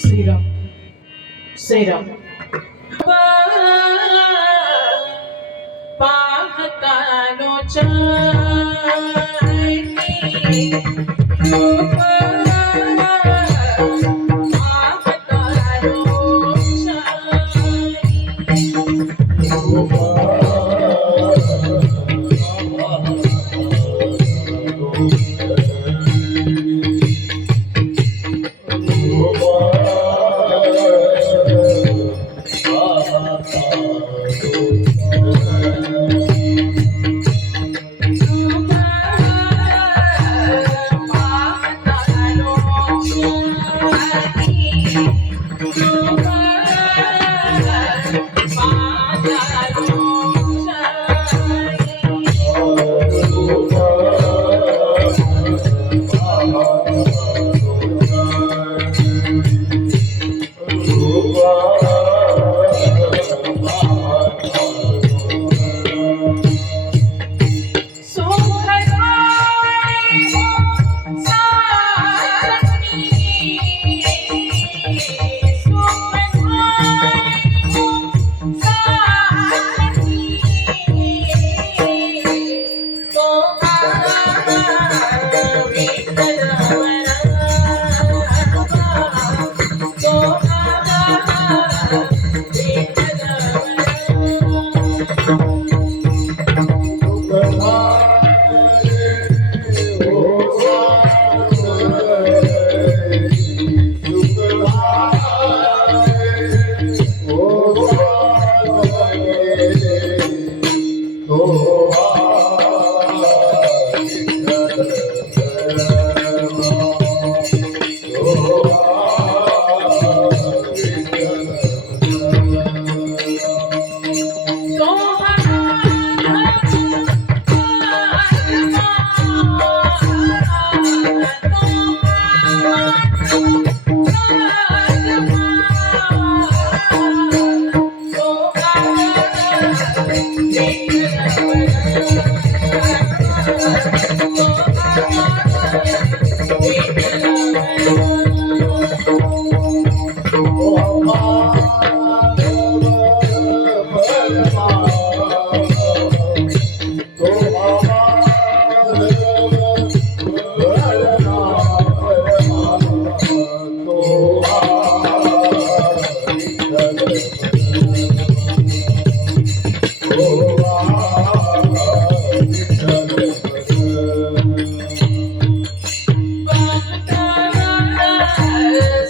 श्रीराम श्रीराम पाहतानो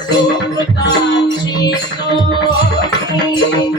सुकृताची जोडी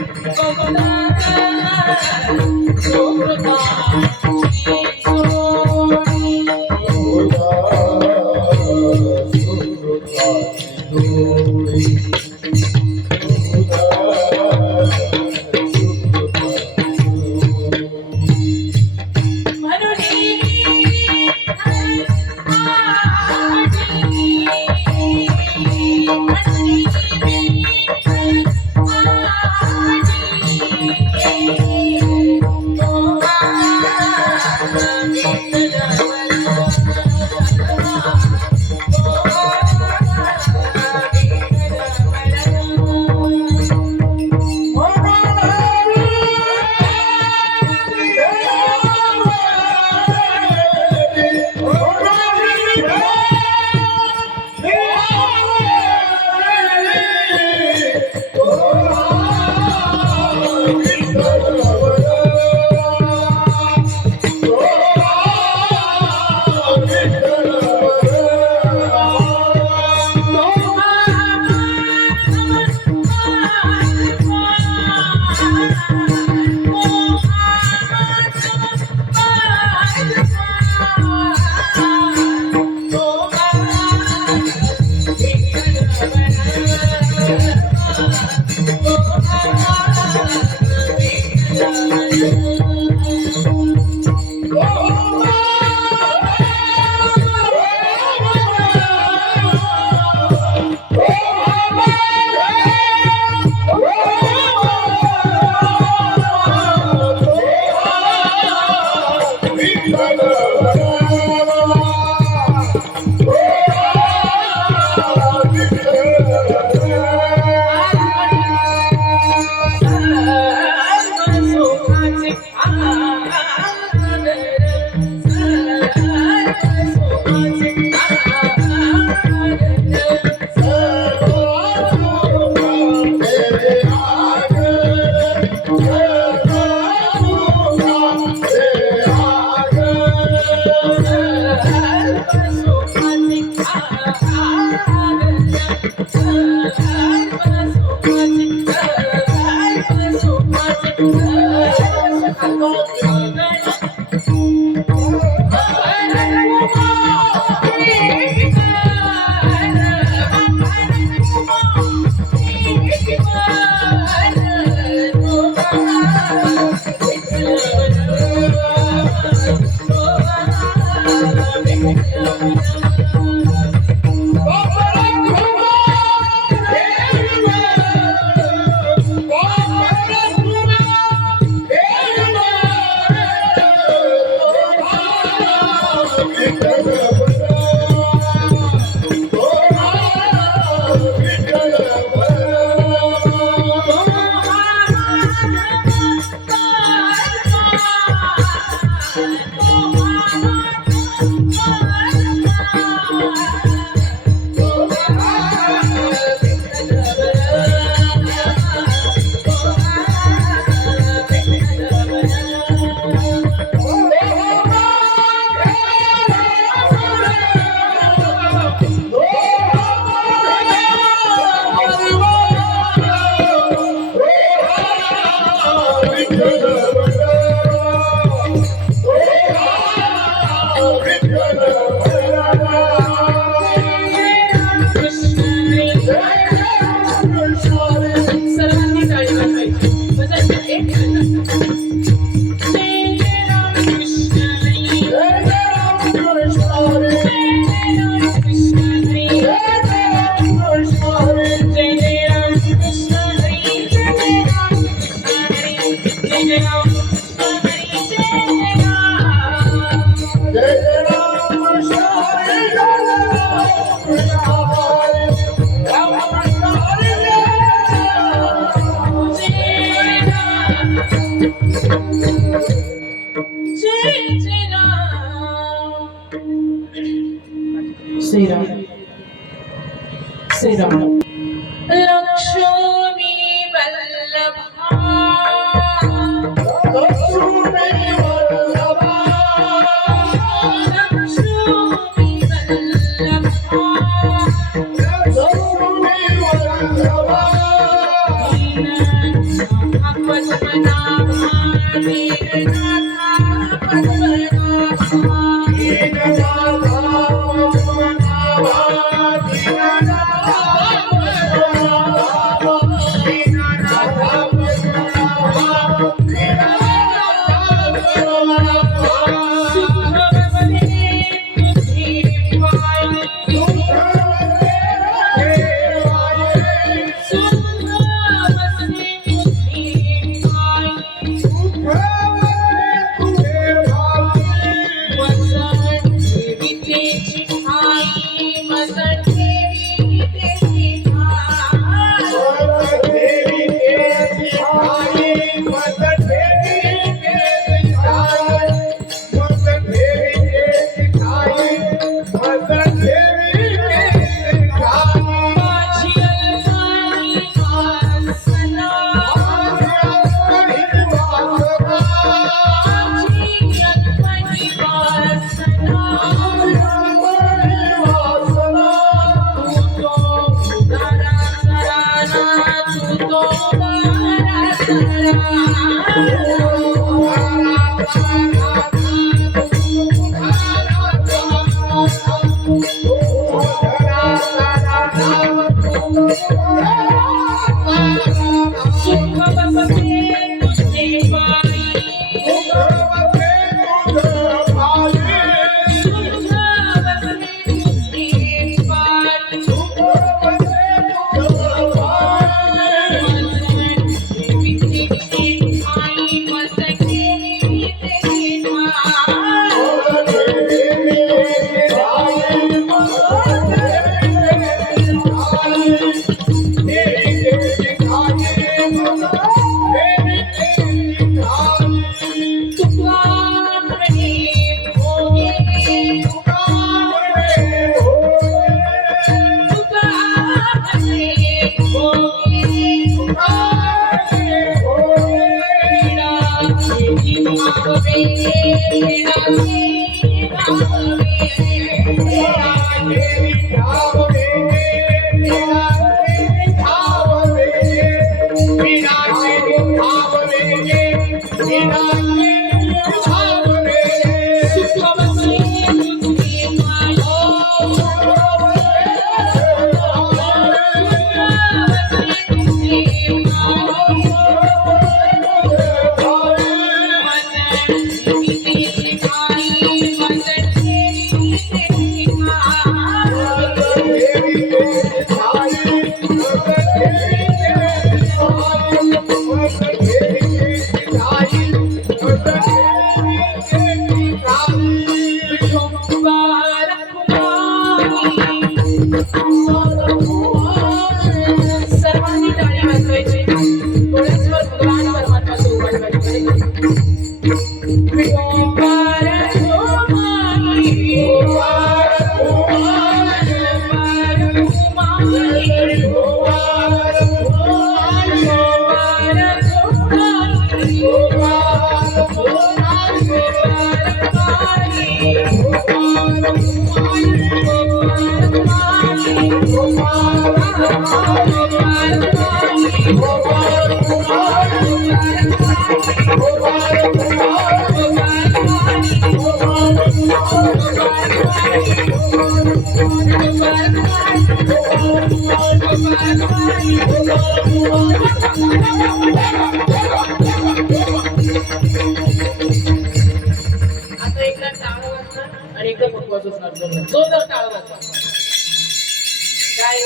श्रीराम श्रीराम लक्ष्मी वल्लभा लक्ष्मी वल्लभा सर्वांनी टाळी वाजवायची. थोड्याच भगवान परमात्मा सोबत वाजवायचे. आता एकदा टाळ वाजणार आणि एकदा पकवास असणार. जोरदार टाळ वाजणार. काय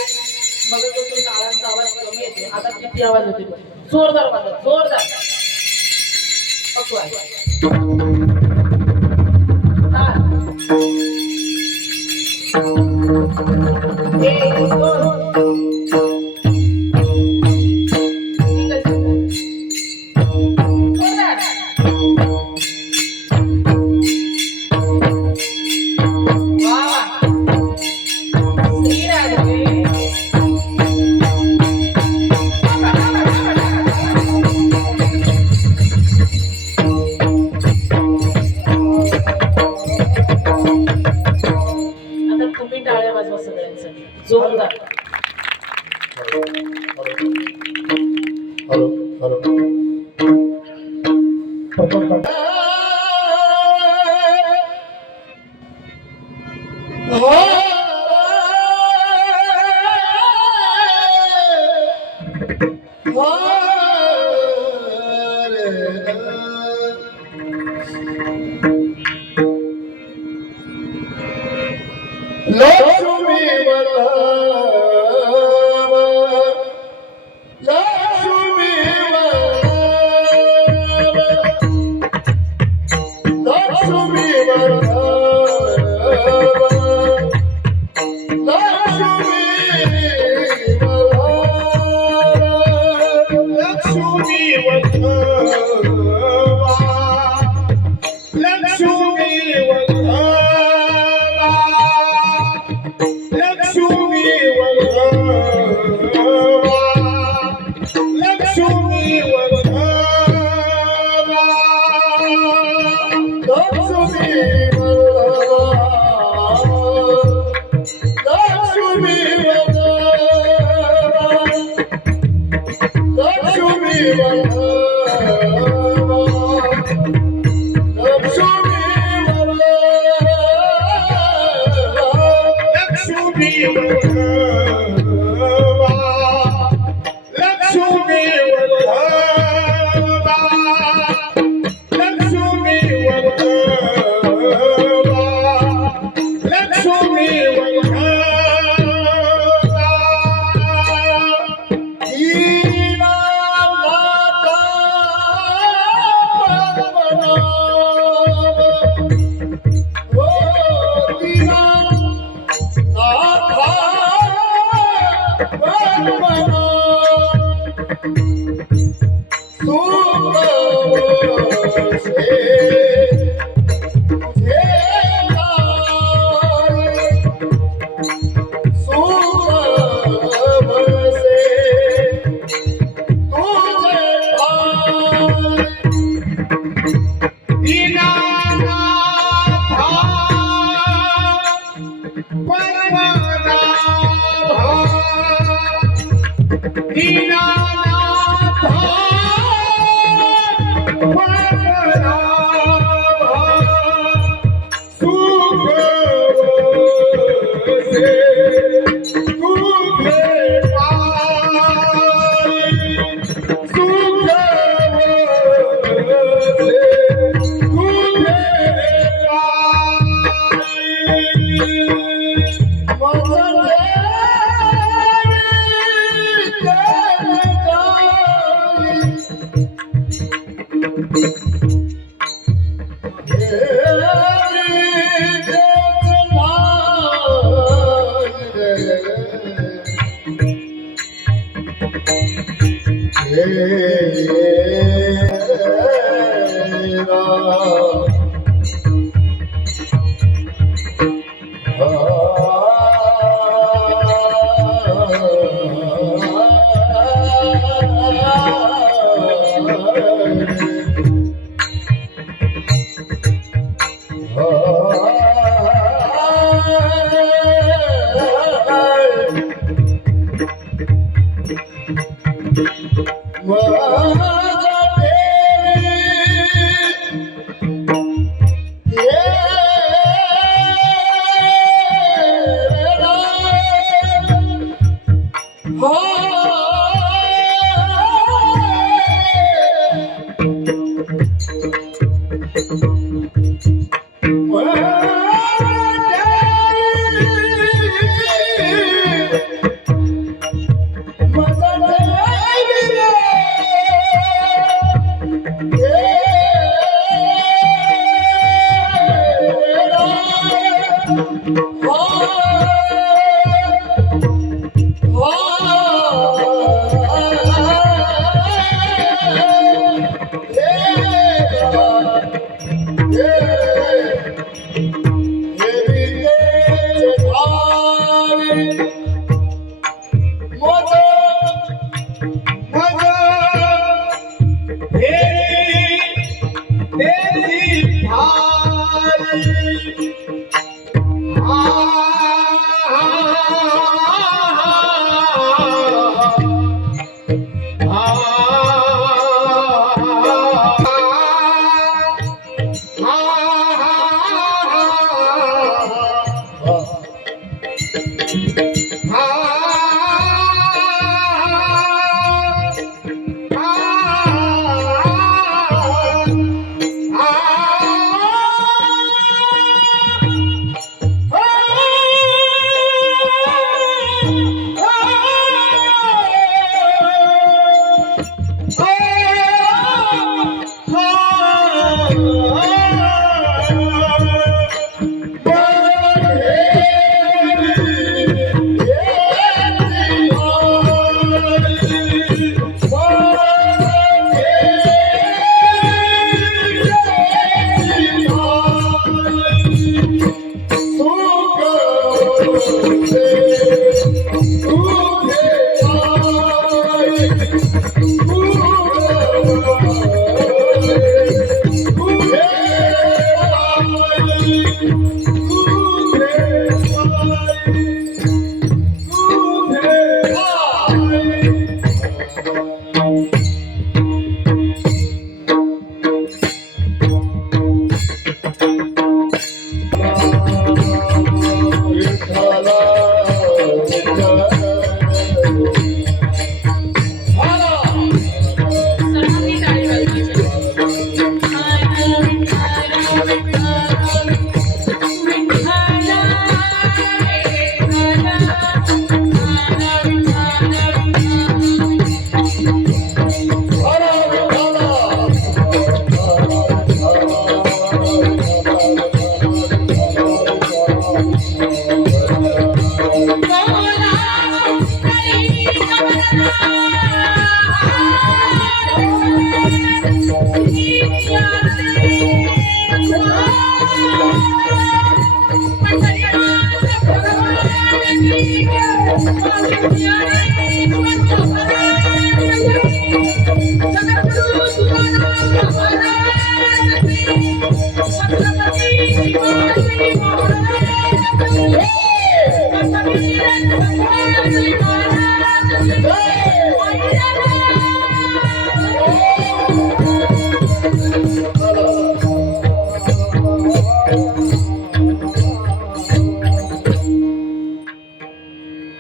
बघत होतो टाळांचा आवाज कमी येते. आता किती आवाज होते? जोरदार वाजत, जोरदार. पकवास एक दोन जोरदार. Hello hello Love.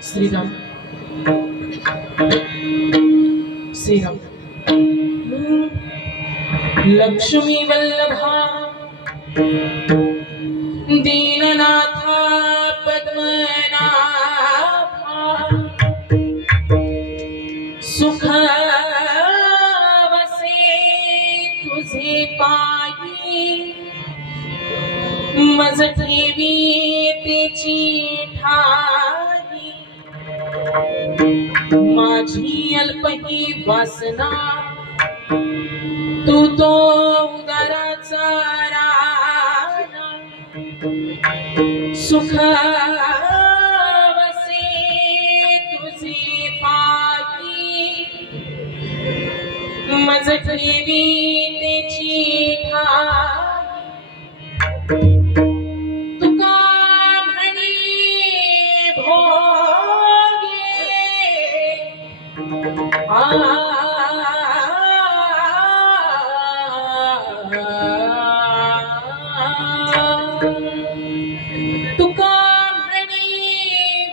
Shriram Shriram Lakshmi वल्लभा दीननाथा पद्मनाभा सुख वसे तुझे पायी मज ठेवी तेची ठाई माझी अल्पही वासना तू तो उदराचा राणा सुख वसे तुझे पायी मज ठेवी तेची ठाई तुका म्हणे भोगे तुका म्हणे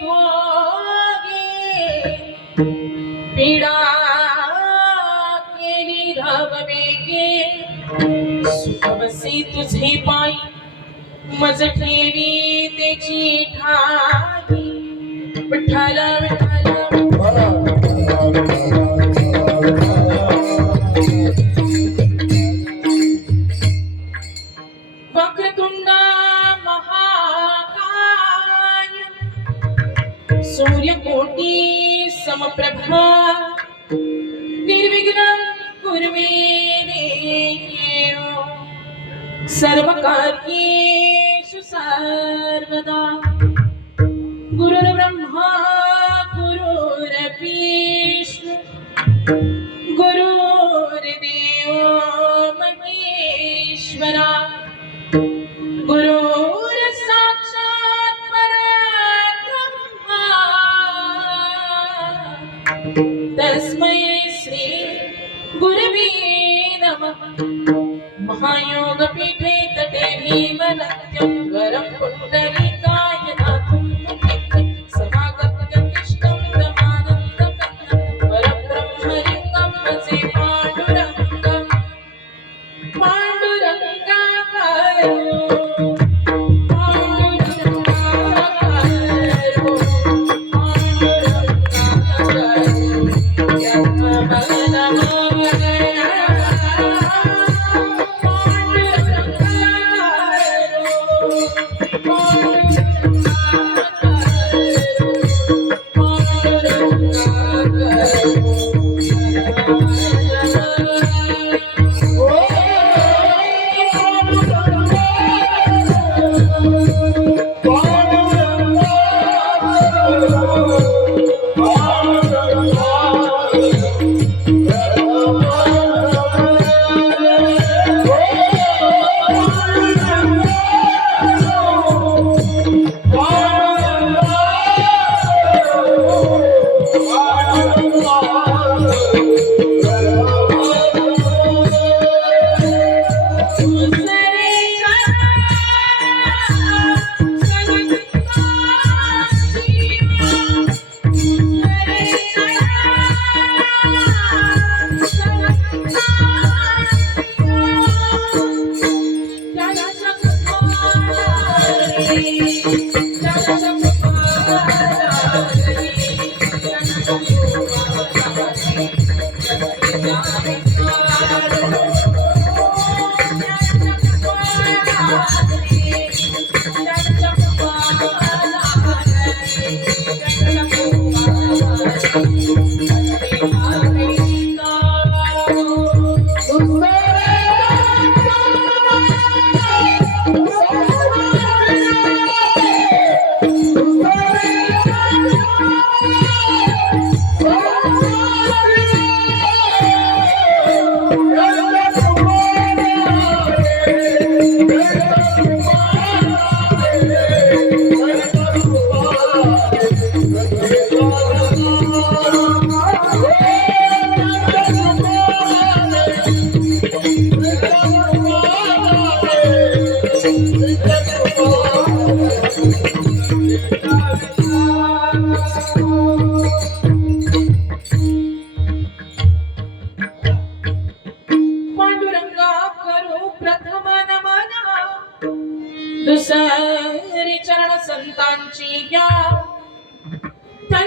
भोगे पीडा केली धाववेगे सुखवसी तुझे पायी मज ठेवी तेची ठाई विठ्ठल विठ्ठल वक्रतुंड महाकाय सूर्यकोटी समप्रभा निर्विघ्नं कुर्वे देव सर्वकार्येषु सर्वदा गुरुर्ब्रह्मा गुरुर्विष्णु गुरुर्देवो महेश्वरा गुरुर्साक्षात् परब्रह्मा तस्मै श्री गुरवे नमः महायोगपीठे तटे भीमनद्यं वरं पुण्डरीकाय नाथं समागतं तिष्ठं दमानन्दकं परब्रह्मलिङ्गं भजे पाण्डुरङ्गं पाण्डुरङ्गाकारो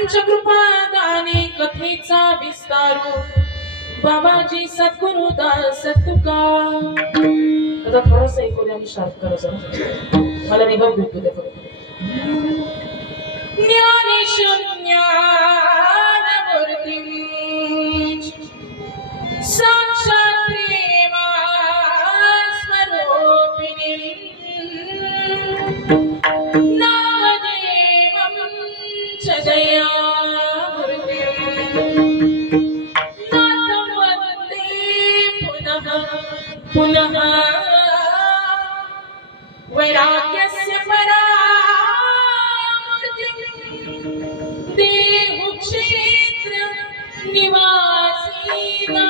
पंचकृपादाने कथेचा विस्तारू बाबाजी सद्गुरु दास तुकार. आता थोडंसं ऐकूया आणि शार्प करा जरा. मला निभाव भेटतो त्या फक्त. ज्ञानशून्यानमूर्तिं साक्षात् प्रेमास्मरूपिणीं नामदेवं च दयामूर्तिं नाथं वन्दे पुनः पुनः. वैराग्यस्य परामूर्तिं देहुक्षेत्र निवासिना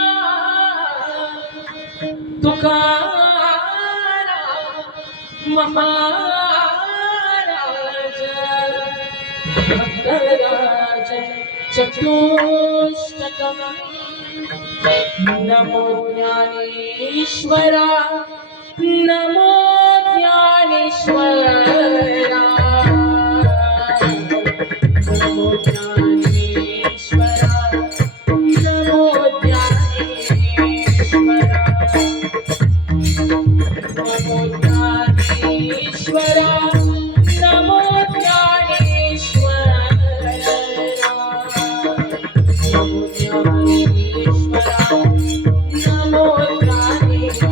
तुकाराम महाराज भक्तराज चतुष्टकम्. नमो ज्ञानेश्वरा नमो ज्ञानेश्वरा नमो ज्ञानेश्वरा नमो ज्ञानेश्वरा नमो ज्ञानेश्वरा नमो ज्ञानेश्वरा नमो ज्ञानेश्वरा नमो ज्ञानेश्वरा.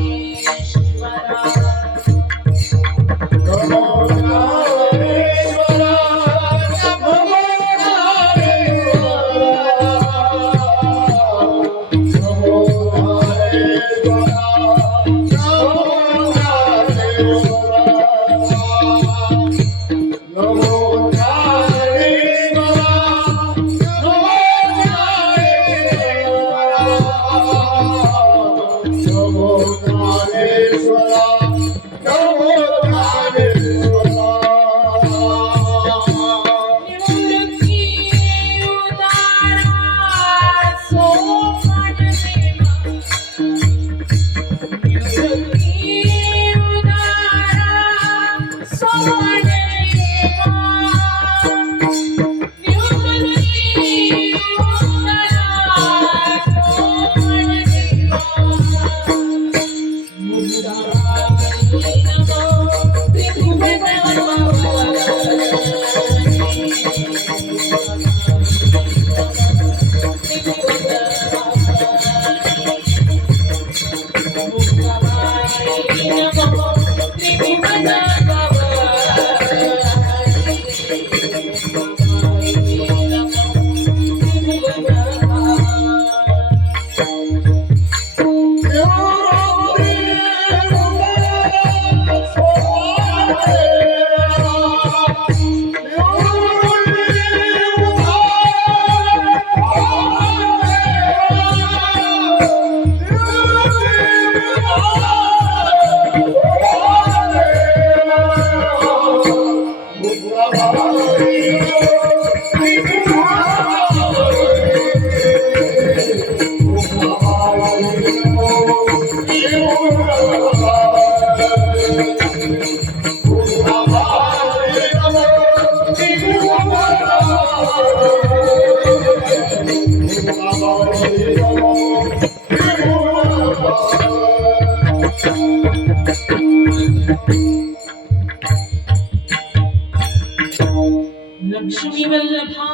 लक्ष्मी वल्लभा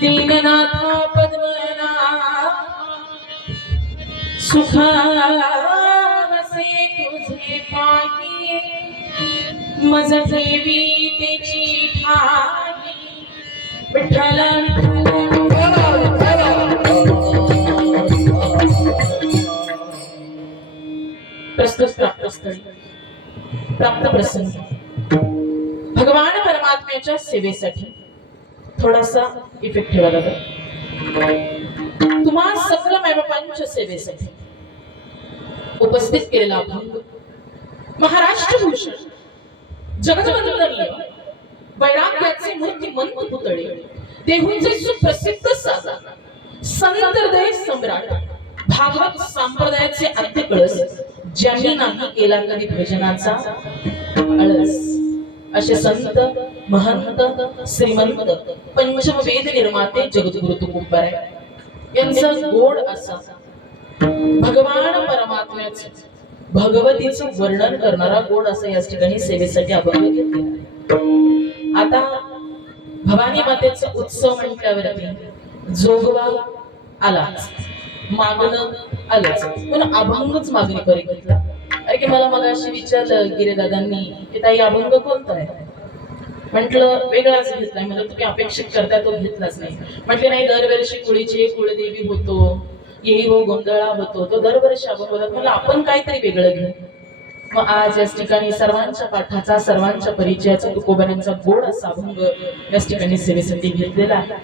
दीननाथा पद्मनाभा सुखावसे तुझे पाही मज देवी तेची ठाई विठ्ठल प्राप्त प्रसंग भगवान परमात्म्याच्या सेवेसाठी थोडासा इफेक्ट ठेवा दादा. तुम्हा सकल मायबापांच्या सेवेसाठी उपस्थित केलेला अभंग महाराष्ट्र भूषण जगद्वंदनीय वैराग्याचे मूर्तिमंत पुतळे देहूंचे सुप्रसिद्ध साधक संत हृदय सम्राट भागवत संप्रदायाचे आद्य कळस ज्यांनी नाही केला कधी भजनाचा आळस असे संत महंत श्रीमंत पंचमवेद निर्माते जगद्गुरु तुकोबाराय यांचं गोड असं भगवान परमात्म्याचं भगवतीचं वर्णन करणारा गोड असं या ठिकाणी सेवेसाठी अभंग घेतलेला. आता भवानी मातेचा उत्सव म्हटल्यावरती जोगवा आलाच, मागणं आलंच, पण अभंगच मागणी परी घेतला. अरे की मला मगाशी विचारलं गिरेदादांनी की ताई अभंग कोणता आहे, म्हटलं वेगळाच घेतलाय. मला तुम्ही अपेक्षित करताय तो घेतलाच नाही. म्हटले नाही, दरवर्षी कुळीची कुळदेवी होतो, येई हो गोंधळा होतो, तो दरवर्षी अभंग होतात. मला आपण काहीतरी वेगळं घेऊ. मग आज याच ठिकाणी सर्वांच्या पाठाचा सर्वांच्या परिचयाचा तुकोबारांचा गोड असा अभंग याच ठिकाणी सेवेसाठी घेतलेला आहे.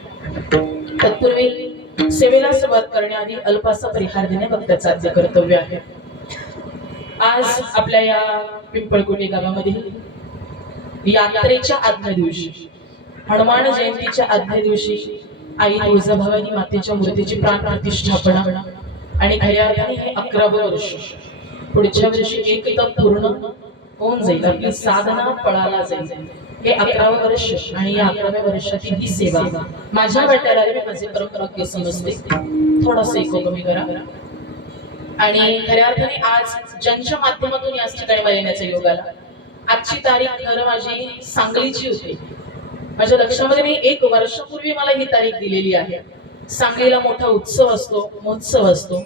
तत्पूर्वी सेवेला सुरुवात करण्याआधी अल्पासा परिहार देणे भक्ताचं आद्य कर्तव्य आहे. आज आपल्या या पिंपळकुटे गावामध्ये यात्रेच्या आदल्या दिवशी, हनुमान जयंतीच्या आदल्या दिवशी आई तुळजाभवानी मातेच्या मूर्तीची प्राण प्रतिष्ठापना आणि खऱ्या अर्थाने हे 11वं वर्ष. पुढच्या वर्षी एक तप पूर्ण होऊन जाईल, आपली साधना पळाला जाईल. हे 11वं वर्ष आणि या 11व्या वर्षातील ही सेवा माझ्या वाट्याला मी माझे परमभाग्य समजते. थोडासा इको कमी करा. आणि खऱ्या अर्थाने आज ज्यांच्या माध्यमातून याच ठिकाणी मला येण्याचा योग आला. आजची तारीख खरं माझी सांगलीची होती. माझ्या लक्षामध्ये मी 1 वर्षापूर्वी मला ही तारीख दिलेली आहे. सांगलीला मोठा उत्सव असतो, महोत्सव असतो.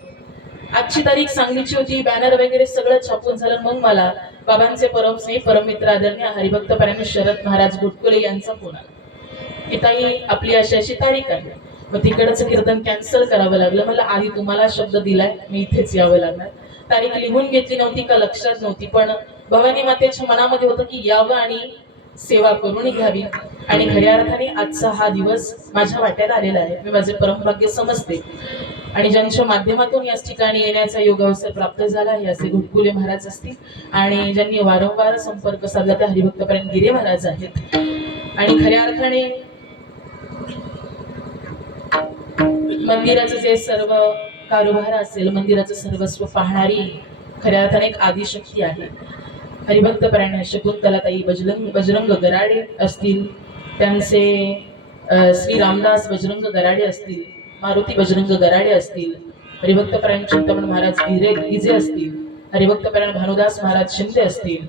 आजची तारीख सांगलीची होती. बॅनर वगैरे सगळं छापून झालं. मग मला बाबांचे परमस्नेही परममित्र आदरणीय हरिभक्त परायण शरद महाराज गुटकुले यांचा फोन आला की ताई आपली अशी अशी तारीख आहे. मग तिकडचं कीर्तन कॅन्सल करावं लागलं. मला आधी तुम्हाला शब्द दिलाय, मी इथेच यावं लागणार. तारीख लिहून घेतली नव्हती का लक्षात नव्हती, पण भवानी मातेच्या मनामध्ये होतं की यावं आणि सेवा करून घ्यावी. आणि खऱ्या अर्थाने आजचा हा दिवस माझ्या वाट्यात आलेला आहे. मी माझे परमभाग्य समजते. आणि ज्यांच्या माध्यमातून याच ठिकाणी येण्याचा योग अवसर प्राप्त झाला हे असे गुटकुले महाराज असतील, आणि ज्यांनी वारंवार संपर्क साधला त्या हरिभक्त परायण गिरे महाराज आहेत. आणि खऱ्या अर्थाने मंदिराचं जे सर्व कारभार असेल, मंदिराचं सर्वस्व पाहणारी खऱ्या अर्थाने एक आदिशक्ती आहे. हरिभक्त परायण शकुंतलाताई बजरंग गराडे असतील, त्यांचे श्री रामदास बजरंग गराडे असतील, मारुती बजरंग गराडे असतील, हरिभक्त परायण चिंतामण महाराज गिजे असतील, हरिभक्त परायण भानुदास महाराज शिंदे असतील,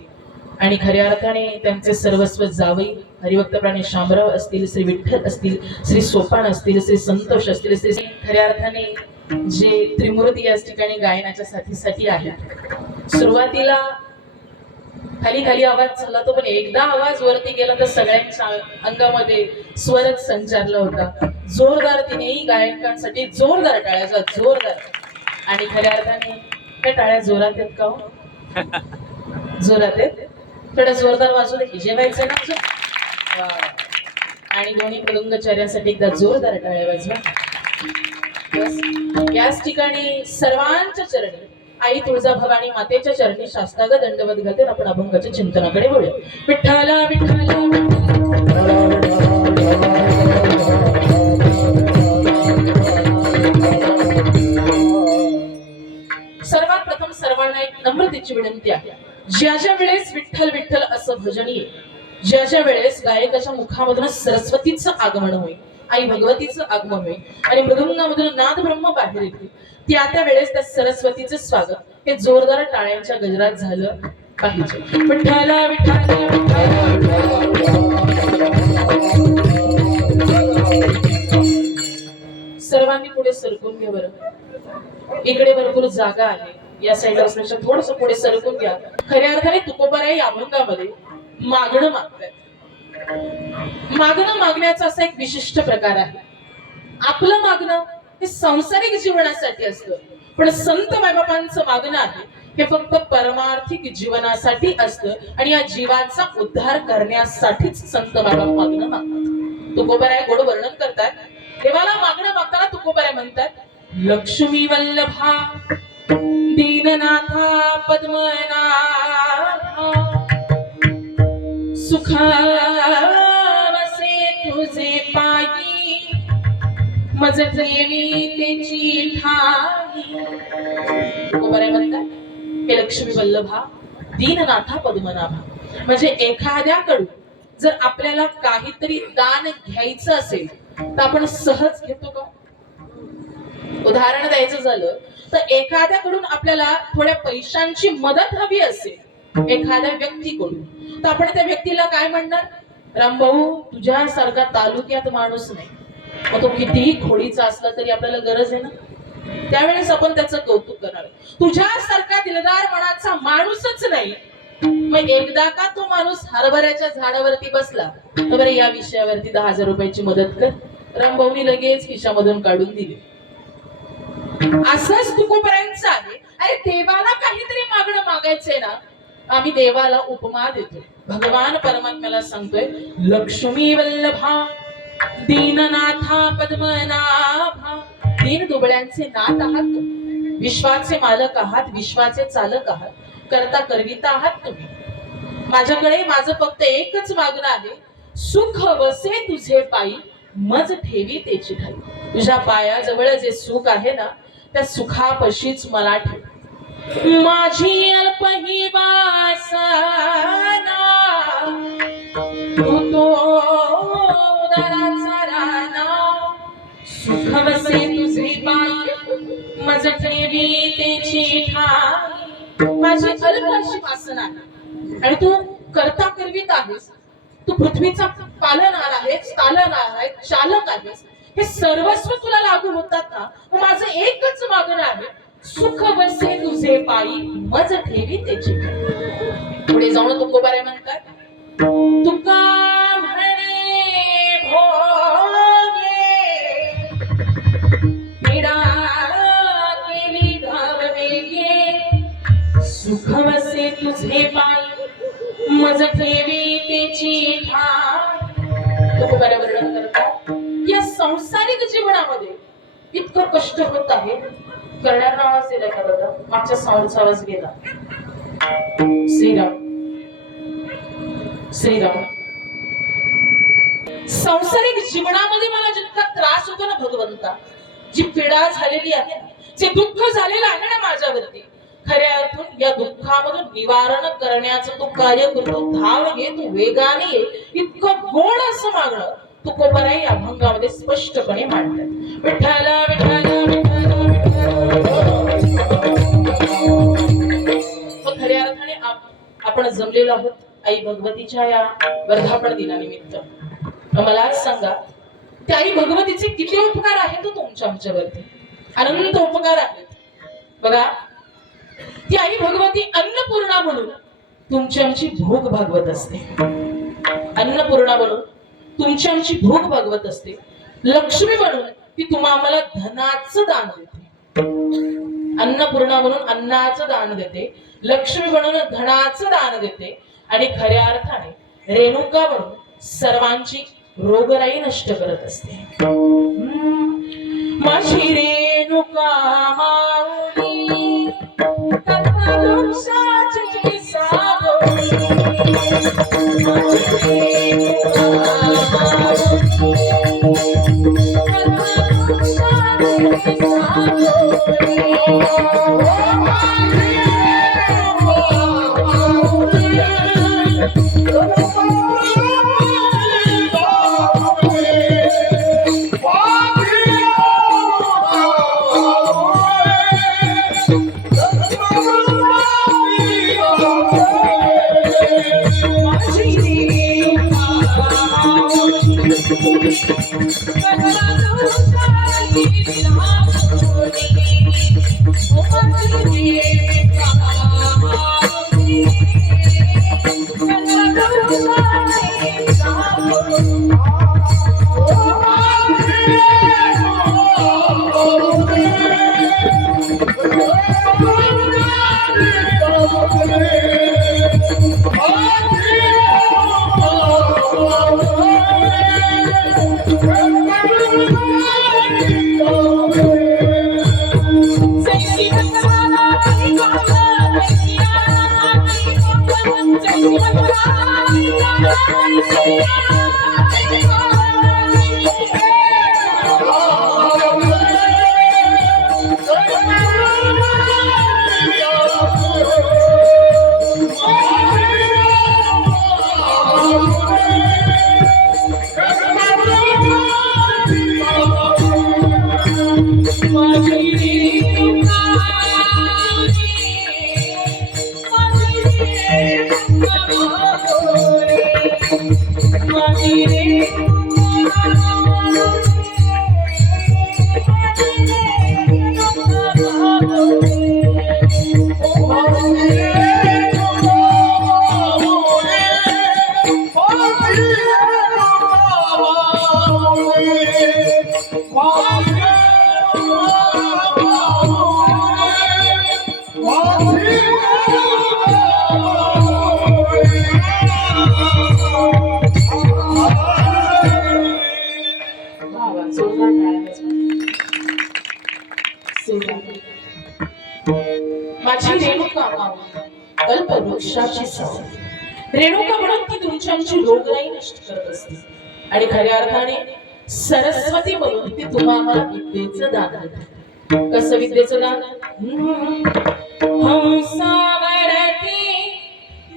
आणि खऱ्या अर्थाने त्यांचे सर्वस्व जावई हरिभक्त परायण शामराव असतील, श्री विठ्ठल असतील, श्री सोपान असतील, श्री संतोष असतील, श्री खऱ्या अर्थाने जे त्रिमूर्ती याच ठिकाणी गायनाच्या साथीसाठी आहेत. सुरुवातीला खाली खाली आवाज झाला तो, पण एकदा आवाज वरती गेला तर सगळ्यांच्या अंगामध्ये स्वरच संचारला होता. जोरदार तिनेही गायकांसाठी जोरदार टाळ्याचा जोरदार. आणि खऱ्या अर्थाने त्या टाळ्या जोरात आहेत का हो? जोरात आहेत. थोडं जोरदार वाजवलं की जेवायचं ना. आणि दोन्ही पदंगचार्यांसाठी एकदा जोरदार टाळ्या वाजवा. याच ठिकाणी सर्वांच्या चरणी आई तुळजाभवानी मातेच्या चरणी शास्त्रांग दंडवत घालते. आपण अभंगाच्या चिंतनाकडे वळूया. विठ्ठला विठ्ठला सर्वात प्रथम सर्वांना एक नम्रतेची विनंती आहे. ज्या ज्या वेळेस विठ्ठल विठ्ठल असं भजन येईल, ज्या ज्या वेळेस गायकाच्या मुखामधून सरस्वतीचं आगमन होईल, आई भगवतीचं आगमन होईल आणि मृदुंगामधून नाद ब्रह्म बाहेर येतील, त्या वेळेस त्या सरस्वतीचं स्वागत हे जोरदार टाळ्यांच्या गजरात झालं पाहिजे. विठ्ठला विठ्ठला सर्वांनी पुढे सरकून घ्या बरं. इकडे भरपूर जागा आहे. या साईडला असण्यापेक्षा थोडस पुढे सरकून घ्या. खऱ्या अर्थाने तुकोबाराय या अभंगामध्ये मागणं मागतात. मागणं मागण्याचा असा एक विशिष्ट प्रकार आहे. आपलं मागणं हे सांसारिक जीवनासाठी असतं, पण संत मायबापांचं मागणं आहे हे फक्त परमार्थिक जीवनासाठी असतं. आणि या जीवाचा उद्धार करण्यासाठीच संत मायबाप मागणं मागतात. तुकोबाराय गोड वर्णन करतात. देवाला मागणं मागताना तुकोबाराय म्हणतात, लक्ष्मी वल्लभा दीननाथा पद्मनाभा सुखावसे तुझे पायी मज देवी त्याची ठाई. तुकोबाराय म्हणतात हे लक्ष्मी वल्लभा दीननाथा पद्मनाभा, म्हणजे एखाद्याकडून जर आपल्याला काहीतरी दान घ्यायचं असेल तर आपण सहज घेतो का? उदाहरण द्यायचं झालं तर एखाद्याकडून आपल्याला थोड्या पैशांची मदत हवी असेल एखाद्या व्यक्तीकडून, तर आपण त्या व्यक्तीला काय म्हणणार? रामभाऊ, तुझ्यासारखा तालुक्यात माणूस नाही. मग तो कितीही खोडीचा असला तरी आपल्याला गरज आहे ना, त्यावेळेस आपण त्याचं कौतुक करणार. तुझ्यासारखा दिलदार मनाचा माणूसच नाही, मग एकदा का तो माणूस हरभऱ्याच्या झाडावरती बसला तर बरं या विषयावरती 10,000 रुपयाची मदत कर. रामभाऊनी लगेच खिशामधून काढून दिले. असंच तुकोपर्यंत आहे. अरे देवाला काहीतरी मागणं मागायचंय ना, आम्ही देवाला उपमा देतोय. भगवान परमात्म्याला सांगतोय, लक्ष्मी वल्लभा दीननाथा पद्मनाभा. दीन दुबळ्यांचे नाथ आहात तुम्ही, विश्वाचे मालक आहात, विश्वाचे चालक आहात, करता करविता आहात तुम्ही. माझ्याकडे माझं फक्त एकच मागणं आहे, सुख वसे तुझे पायी मज ठेवी तेची ठाई. तुझ्या पायाजवळ जे सुख आहे ना, त्या सुखापशीच मला ठेव. माझी अल्प ही वासना तू तो दराचा राना. सुख वसे तुझे पायी मज ठेवी तेची ठाई. माझी अल्प अशी वासना आहे आणि तू करता करवीत आहेस. तू पृथ्वीचा पालनहार आहेस, तालनहार आहेस, चालक आहेस. हे सर्वस्व तुला लागू होतात ना. माझं एकच मागणं आहे, सुख वसे तुझे पायी मज ठेवी त्याची. पुढे जाऊन तुकोबारे म्हणतात, तुका म्हणे भोगे पीडा केली धाव वेगे. सुख वसे तुझे पायी मज ठेवी त्याची ठाई. तुकोबारे वर्णन करतात, या सांसारिक जीवनामध्ये इतकं कष्ट होत आहे. करणारा आवाज दिला का दादा? मागच्या साऊंडचा आवाज गेला. श्रीराम श्रीराम. सांसारिक जीवनामध्ये मला जितका त्रास होतो ना भगवंता, जी पीडा झालेली आहे ना, जे दुःख झालेलं आहे ना माझ्यावरती, खऱ्या अर्थात या दुःखामधून निवारण करण्याचं तू कार्य करतो. धाव घे, तू वेगाने ये. इतकं गोड असं मागणं तुकोबाराई अभंगामध्ये स्पष्टपणे मांडतात. विठ्ठल विठ्ठल विठ्ठल. खऱ्या अर्थाने आपण जमलेलो आहोत आई भगवतीच्या या वर्धापन दिनानिमित्त. मला सांगा, त्या आई भगवतीचे किती उपकार आहेत तो तुमच्या आमच्यावरती, अनंत उपकार आहेत. बघा, ती आई भगवती अन्नपूर्णा म्हणून तुमची आमची भोग भागवत असते. अन्नपूर्णा म्हणून तुमची आमची भोग भागवत असते. लक्ष्मी म्हणून ती तुम्हा आम्हाला धनाचं दान देते. अन्नपूर्णा म्हणून अन्नाचं दान देते, लक्ष्मी म्हणून धनाचं दान देते, आणि खऱ्या अर्थाने रेणुका म्हणून सर्वांची रोगराई नष्ट करत असते. माझी रेणुका माऊली कल्पवृक्षाची सावली. माझी रेणुका माझी रेणुका कल्पवृक्षाची सावली. रेणुका म्हणून ती तुमची आमची रोगराई नष्ट करत असते आणि खऱ्या अर्थाने सरस्वती म्हणून ती तुम्हा आम्हाला विद्येचं दान देते. कसं विद्येचं दान? हंसावरती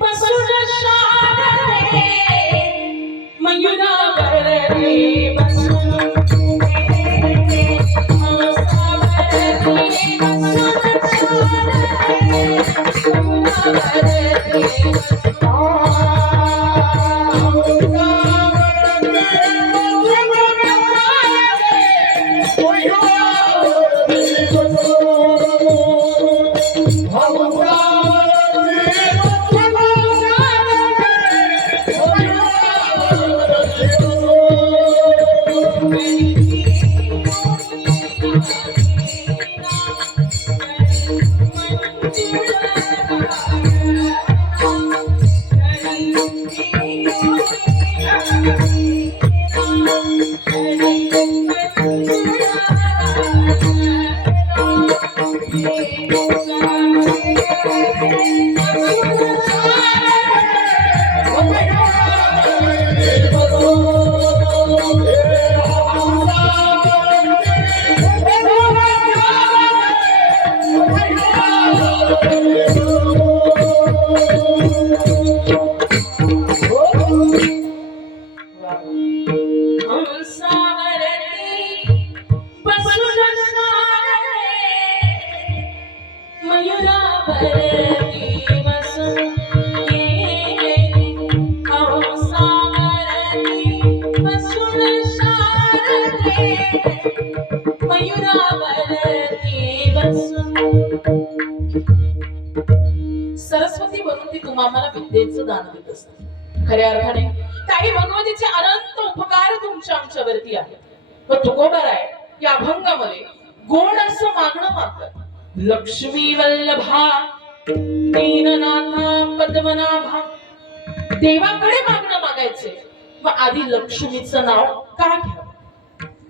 बसून शारदे, मयुरावरती बसून सरस्वती म्हणून ती तुम्हाला विद्येचं दान देत असते. खऱ्या अर्थाने काही भगवतीचे अनंत उपकार तुमच्या आमच्यावरती आहेत. पण तुकोबाराय या अभंगामध्ये गोड असं मागणं मागतात. लक्ष्मी वल्लभा दीननाथा पद्मनाभा. देवाकडे मागणं मागायचे, मग आधी लक्ष्मीचं नाव का घ्यावं?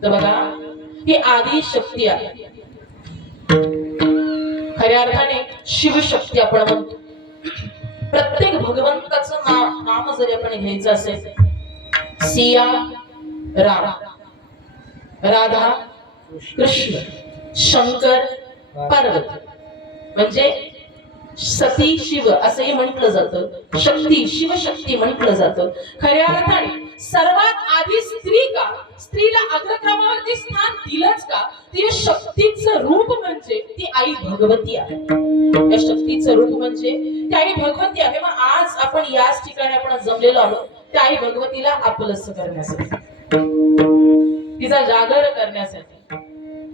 तर बघा, ही आदी शक्ती आहे. खऱ्या अर्थाने शिवशक्ती आपण म्हणतो. प्रत्येक भगवंताचं नाम जरी आपण घ्यायचं असेल, सिया राम, राधा कृष्ण, शंकर पार्वती, म्हणजे सती शिव असंही म्हटलं जातं, शक्ती शिवशक्ती म्हटलं जातं. खऱ्या अर्थाने सर्वात आधी स्त्री का, स्त्रीला अग्रक्रमावरती स्थान दिलंच का? ती शक्तीचं रूप म्हणजे ती आई भगवती आहे. या शक्तीचं रूप म्हणजे ती आई भगवती आहे. मग आज आपण याच ठिकाणी आपण जमलेलो आहोत त्या आई भगवतीला आपलंसं करण्यासाठी, तिचा जागर करण्यासाठी.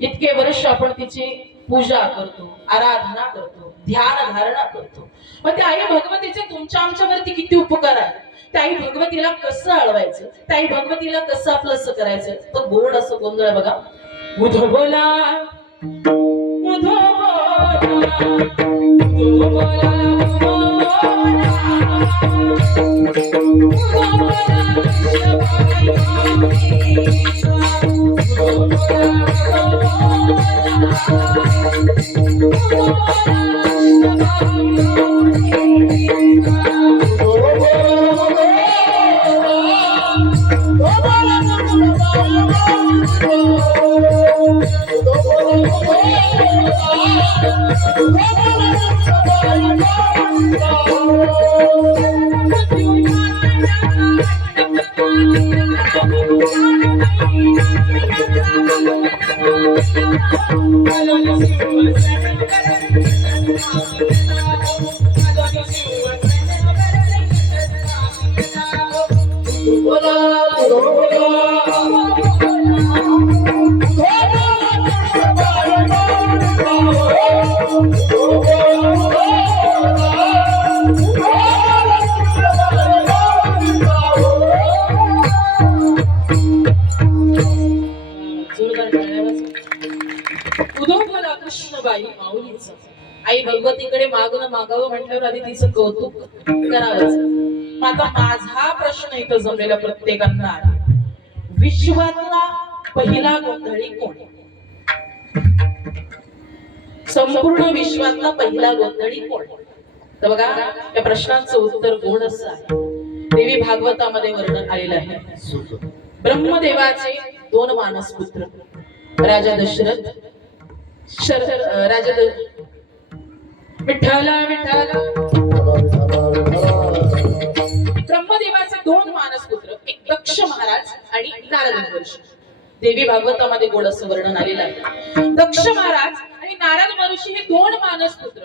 इतके वर्ष आपण तिची पूजा करतो, आराधना करतो, ध्यान धारणा करतो. मग त्या आई भगवतीचे तुमच्या आमच्यावरती किती उपकार आहेत. त्या आई भगवतीला कसं अळवायचं, त्या आई भगवतीला कसं आपलंसं करायचं, तर गोड असं गोंधळ बघा. उधो बोला उधो जोरदार उदोफला कृष्णबाई माऊलीच आई भगवतीकडे मागणं मागावं म्हटल्यावर आधी तिचं कौतुक करावंच. आता माझा प्रश्न इथं जमलेला प्रत्येकांना आहे, विश्वातला पहिला गोंधळी कोण? संपूर्ण विश्वातला पहिला गोंधळी कोण? तर बघा या प्रश्नाचं उत्तर गोड असं आहे. देवी भागवतामध्ये वर्णन आलेलं आहे. ब्रह्मदेवाचे 2 मानस पुत्र, राजा दशरथ विठ्ठल विठ्ठल. ब्रह्मदेवाचे 2 मानस पुत्र, एक दक्ष महाराज आणि नारद महर्षी. देवी भागवतामध्ये गोड असं वर्णन आलेलं आहे. दक्ष महाराज आणि नारद महर्षी हे 2 मानस पुत्र.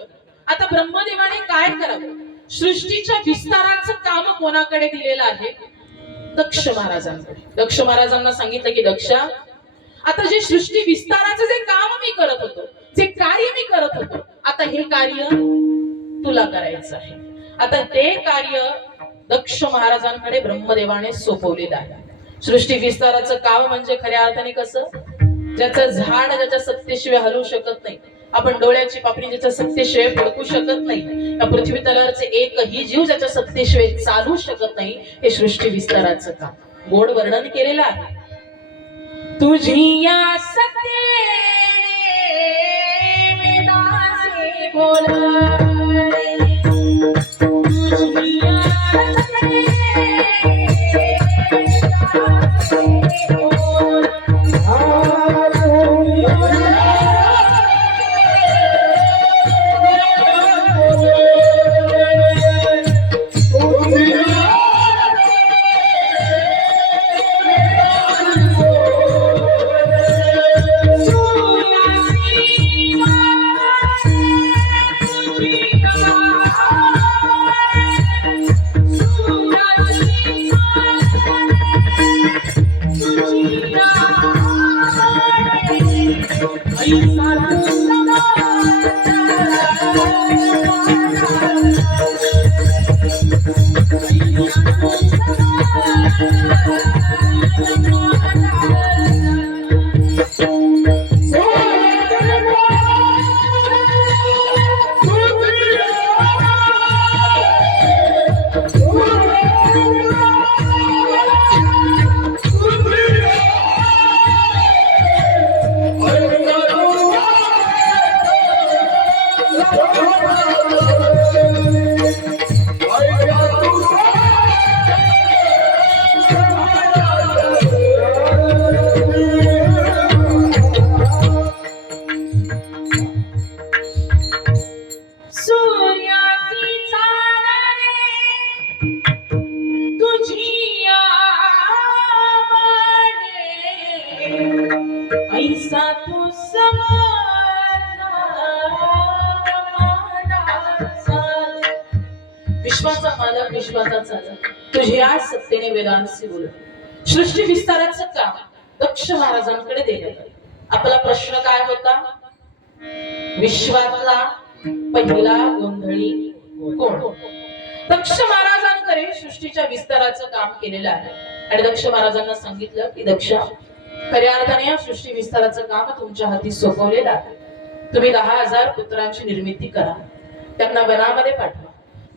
आता ब्रह्मदेवाने काय करावं? सृष्टीच्या विस्ताराचं काम कोणाकडे दिलेलं आहे? दक्ष महाराजांकडे. दक्ष महाराजांना सांगितलं की दक्षा, आता जे सृष्टी विस्ताराचं जे काम मी करत होतो, जे कार्य मी करत होतो, आता हे कार्य तुला करायचं आहे. आता ते कार्य दक्ष महाराजांकडे ब्रह्मदेवाने सोपवलेलं आहे. सृष्टी विस्ताराचं काम म्हणजे खऱ्या अर्थाने कसं? ज्याचं झाड ज्याच्या सत्तेशिवाय हलू शकत नाही, आपण डोळ्याची पापणी ज्याच्या सत्तेशिवाय फडकू शकत नाही, या पृथ्वी तलावरचे एकही जीव ज्याच्या सत्तेशिवाय चालू शकत नाही, हे सृष्टी विस्ताराचं काम गोड वर्णन केलेलं आहे. तुझी या सत्तेने वेदाचे बोलावे, तुझी या सत्तेने वेदाचे विश्वाचा मालक विश्वाचा चालक, तुझ्या सत्तेने वेदांशी बोल. सृष्टी विस्ताराचं काम दक्ष महाराजांकडे देण्यात आलं. आपला प्रश्न काय होता? विश्वातला पहिला गोंधळी कोण? दक्ष महाराजांकडे सृष्टीच्या विस्ताराचं काम केलेलं आहे. आणि दक्ष महाराजांना सांगितलं की दक्षा, खऱ्या अर्थाने या सृष्टी विस्ताराचं काम तुमच्या हाती सोपवलेलं आहे. तुम्ही 10,000 पुत्रांची निर्मिती करा, त्यांना वनामध्ये पाठवा,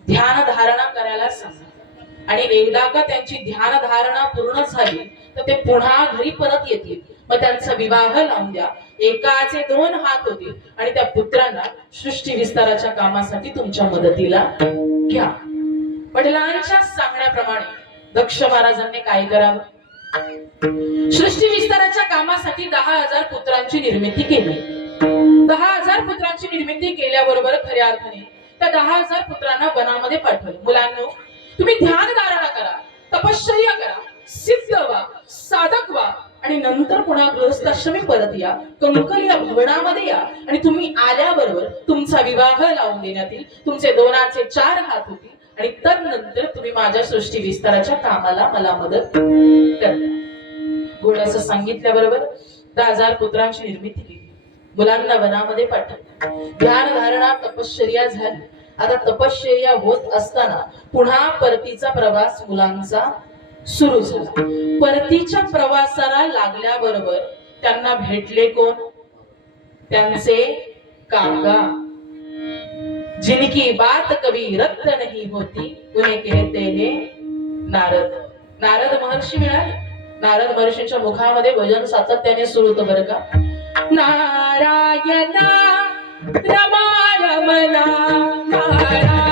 ध्यान धारणा करायला सांगा, आणि एकदा का त्यांची ध्यान धारणा पूर्ण झाली तर ते पुन्हा घरी परत येतील. मग त्यांचा विवाह लावून द्या, एकाचे 2 हात होतील आणि त्या पुत्रांना सृष्टी विस्ताराच्या कामासाठी तुमच्या मदतीला घ्या. वडिलांच्या सांगण्याप्रमाणे दक्ष महाराजांनी काय करावं? सृष्टी विस्ताराच्या कामासाठी 10,000 पुत्रांची निर्मिती केली. 10,000 पुत्रांची निर्मिती केल्याबरोबर खऱ्या अर्थाने त्या 10,000 पुत्रांना वनामध्ये पाठवले. मुलांनो, तुम्ही ध्यान धारणा करा, तपश्चर्या करा, सिद्ध व्हा, साधक व्हा, आणि नंतर पुन्हा गृहस्थाश्रमी परत या, कंकल या भवनामध्ये या, आणि तुम्ही आल्याबरोबर तुमचा विवाह लावून देण्यात येईल, तुमचे 2चे 4 हात होतील, आणि तर नंतर तुम्ही माझ्या सृष्टी विस्ताराच्या कामाला मला मदत करा. गोड असं सांगितल्याबरोबर 10,000 पुत्रांची निर्मिती केली, मुलांना वनामध्ये पाठवलं, ध्यान धारणा तपश्चर्या झाली. आता तपश्चर्या होत असताना पुन्हा परतीचा प्रवास मुलांचा सुरू झाला. परतीच्या प्रवासाला लागल्याबरोबर त्यांना भेटले कोण? त्यांचे काका, जिनकी बात कभी रद्द नहीं होती उन्हें कहते हैं नारद. नारद महर्षी मिळाले. नारद महर्षींच्या मुखामध्ये भजन सातत्याने सुरू होतं बरं का. नारायणा रमारमणा, नारायणा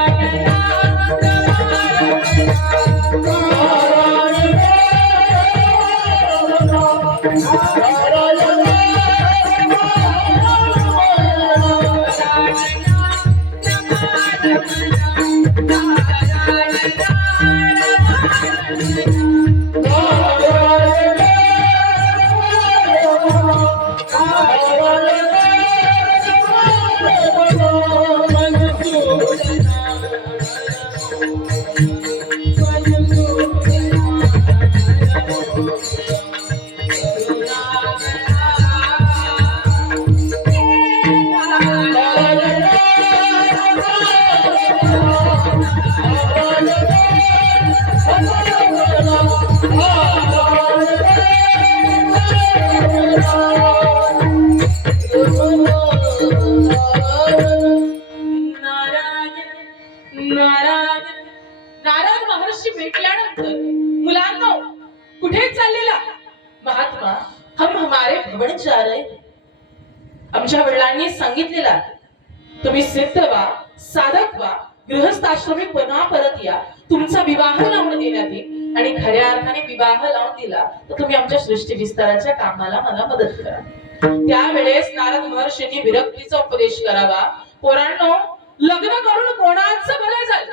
नारद महर्षी भेटल्यानंतर मुलांनो कुठे चाललेला? महात्मा, हम हमारे भवन जा रहे. आमच्या वडिलांनी सांगितलेला तुम्ही सिद्ध व्हा, साधक व्हा, गृहस्थाश्रमी पुन्हा परत या, तुमचा विवाह लावून देण्यात येईल आणि खऱ्या अर्थाने विवाह लावून दिला तर तुम्ही आमच्या सृष्टी विस्ताराच्या कामाला मला मदत करा. त्यावेळेस नारद महर्षींनी विरक्तीचा उपदेश करावा. पोरांनो, लग्न करून कोणाचं भलं झालं?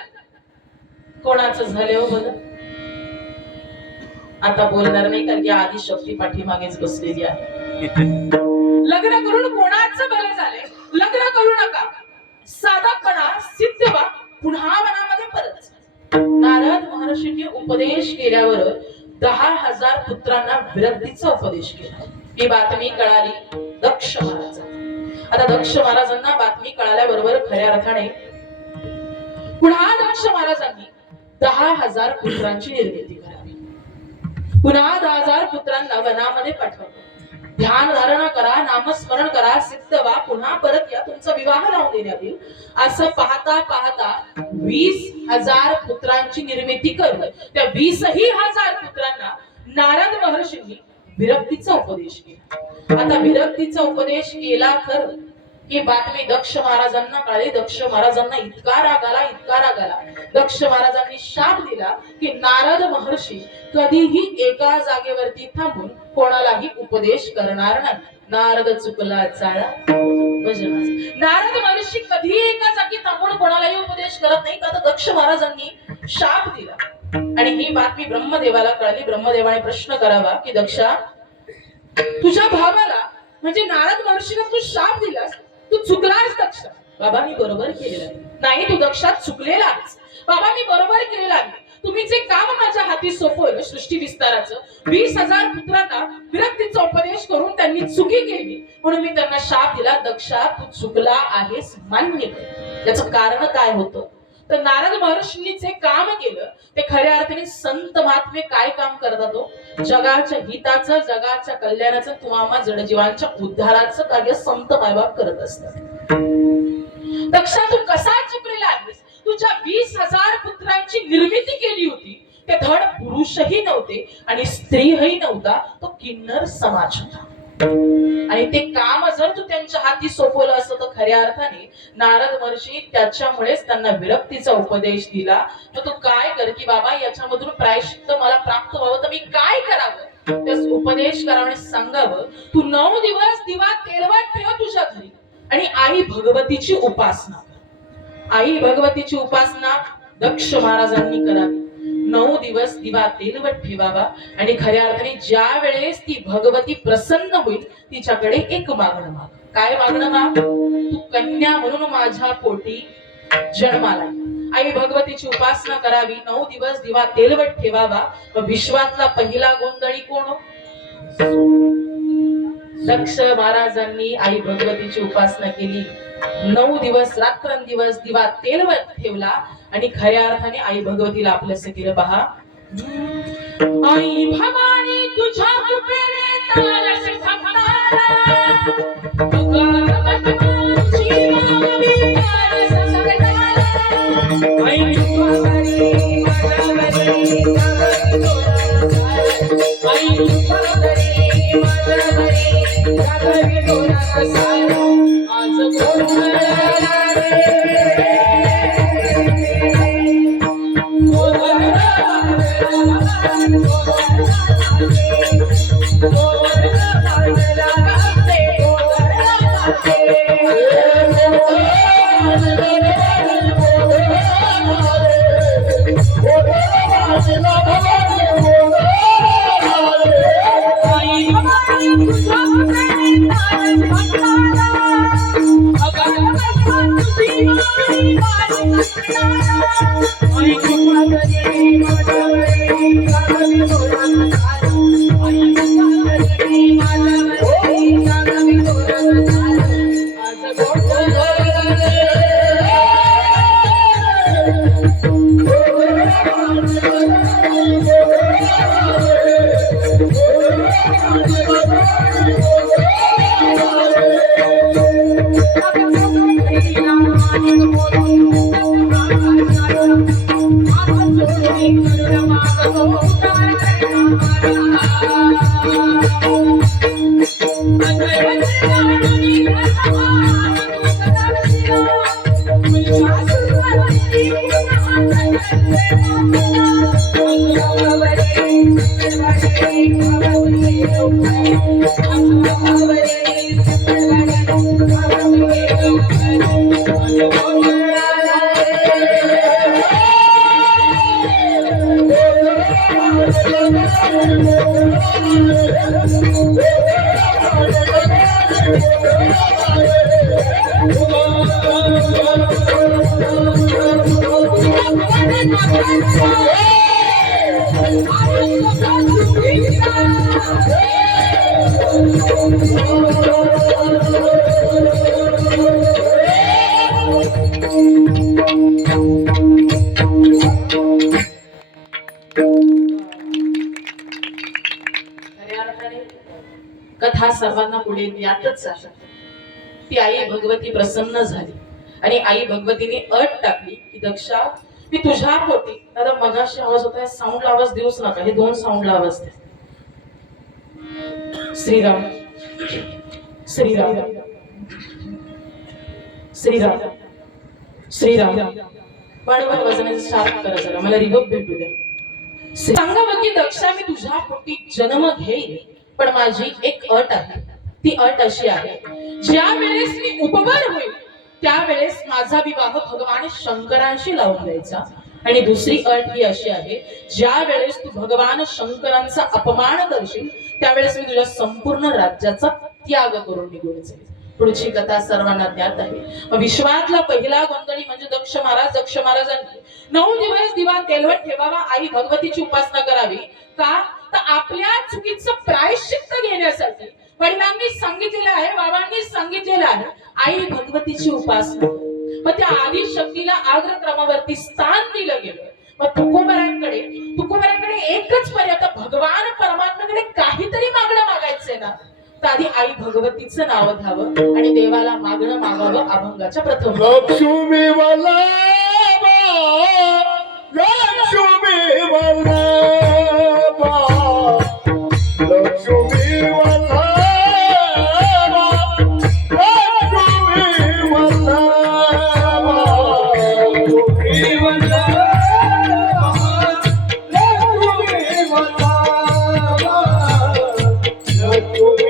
कोणाचं झाले हो भलं? आता बोलणार नाही कारण की आधी शक्ती पाठीमागेच बसलेली आहे. लग्न करून कोणाचं भलं झाले? लग्न करू नका, साधकपणा सिद्ध व्हा, पुन्हा वनामध्ये परत. नारद महर्षींनी उपदेश केल्यावर 10,000 पुत्रांना विरक्तीचा उपदेश केला. ही बातमी कळाली दक्ष महाराज. आता दक्ष महाराजांना बातमी कळाल्याबरोबर खऱ्या अर्थाने पुन्हा दक्ष महाराजांनी 10,000 पुत्रांची निर्मिती करावी. पुन्हा 10,000 पुत्रांना वनामध्ये पाठवलं. ध्यान धारणा करा, नामस्मरण करा, सिद्ध व्हा, पुन्हा परत या, तुमचा विवाह लावून देण्यात येईल. असं पाहता पाहता 20,000 पुत्रांची निर्मिती करून त्या 20,000 पुत्रांना नारद महर्षींनी विरक्तीचा उपदेश केला. आता विरक्तीचा उपदेश केला खरं, ही बातमी दक्ष महाराजांना कळली. दक्ष महाराजांना इतका राग आला, इतका राग आला. दक्ष महाराजांनी शाप दिला की नारद महर्षी कधीही एका जागेवरती थांबून कोणालाही उपदेश करणार नाही. नारद चुकला चाळा भजनाचा. नारद महर्षी कधीही एका जागी थांबून कोणालाही उपदेश करत नाही का? तर दक्ष महाराजांनी शाप दिला आणि ही बातमी ब्रह्मदेवाला कळली. ब्रह्मदेवाने प्रश्न करावा की दक्षा, तुझ्या भावाला म्हणजे नारद महर्षीला तू शाप दिलास, तू चुकलास दक्ष. बाबा मी बरोबर केलेलं आहे. नाही, तू दक्षात चुकलेला आहेस. बाबा मी बरोबर केलेलं आहे. तुम्ही जे काम माझ्या हाती सोपवलं सृष्टी विस्ताराचं, 20,000 पुत्रांना विरक्तीचा उपदेश करून त्यांनी चुकी केली म्हणून मी त्यांना शाप दिला. दक्षा तू चुकला आहेस, मान्य कर. याचं कारण काय होतं? तर नारद महर्षींनी जे काम केलं ते खऱ्या अर्थाने संत महात्मे काय काम करतात? तो जगाच्या हिताचं, जगाच्या कल्याणाचं, तुम्हा जडजीवांच्या उद्धाराचं कार्य संत मायबाप करत असतात. दक्षा तू कसा चुकलेला आहेस? तुझ्या 20,000 पुत्रांची निर्मिती केली होती, ते धड पुरुषही नव्हते आणि स्त्रीही नव्हता, तो किन्नर समाज होता. आणि ते काम जर तू त्यांच्या हाती सोपवलं असतं तर खऱ्या अर्थाने नारद महर्षी त्याच्यामुळेच त्यांना विरक्तीचा उपदेश दिला. तर तू काय कर की बाबा याच्यामधून प्रायश्चित्त मला प्राप्त व्हावं तर मी काय करावं? त्यास उपदेश करावं, सांगावं. तू 9 दिवस दिवा तेलवत ठेव तुझ्या घरी आणि आई भगवतीची उपासना कर. आई भगवतीची उपासना दक्ष महाराजांनी करावी. 9 दिवस दिवा तेलवत ठेवावा आणि खऱ्या अर्थाने ज्या वेळेस ती भगवती प्रसन्न होईल तिच्याकडे एक मागणं माग. काय मागणं माग? तू कन्या म्हणून माझ्या पोटी जन्माला. आई भगवतीची उपासना करावी. 9 दिवस दिवा तेलवत ठेवावा. विश्वातला पहिला गोंधळी कोण? दक्ष महाराजांनी आई भगवतीची उपासना केली. 9 दिवस रात्रंदिवस दिवा तेलवत ठेवला आणि खऱ्या अर्थाने आई भगवतीला आपलंसं केलं. पहा, आई भवानी तुझ्या कृपेने तारस भक्ता कथा सर्वांना पुढे यातच आहे. ती आई भगवती प्रसन्न झाली आणि आई भगवतीने अट टाकली की दक्षा मी तुझ्या पोटी, दादा मगाशी आवाज होता, साऊंडला आवाज देऊच नका, हे 2 साऊंडला आवाज द्या. श्रीराम श्रीराम श्रीराम श्रीराम. पाठवर वजनाचे शार्प करा जरा, मला रिवर्ब भेटू द्या. सांगा बघ की दक्षा मी तुझ्या पोटी जन्म घेईल, पण माझी एक अट आहे. ती अट अशी आहे, ज्या वेळेस मी उपवर होईल त्यावेळेस माझा विवाह भगवान शंकरांशी लावून द्यायचा. आणि दुसरी अट ही अशी आहे, ज्या वेळेस तू भगवान शंकरांचा अपमान करशील त्यावेळेस मी तुझ्या संपूर्ण राज्याचा त्याग करून निघून जाईल. पुढची कथा सर्वांना ज्ञात आहे. विश्वातला पहिला गोंधळी म्हणजे दक्ष महाराज. दक्ष महाराजांनी 9 दिवस दिवा तेलवत ठेवावा, आई भगवतीची उपासना करावी. का तर आपल्या चुकीचं प्रायश्चित्त घेण्यासाठी वडिलांनी सांगितलेलं आहे, बाबांनी सांगितलेलं आहे, आई भगवतीची उपासना. मग त्या आदि शक्तीला अग्रक्रमावरती स्थान दिलं गेलं. मग तुकोबरांकडे एकच पर्याय, भगवान परमात्म्याकडे काहीतरी मागणं मागायचंय ना, तर आधी आई भगवतीचं नाव घ्यावं आणि देवाला मागणं मागावं. अभंगाच्या प्रथम लक्ष्मी वल्लभा, लक्ष्मी वल्लभा, लक्ष्मी वल्लभा, लक्ष्मी वल्लभा, लक्ष्मी वल्लभा, लक्ष्मी वल्लभा, लक्ष्मी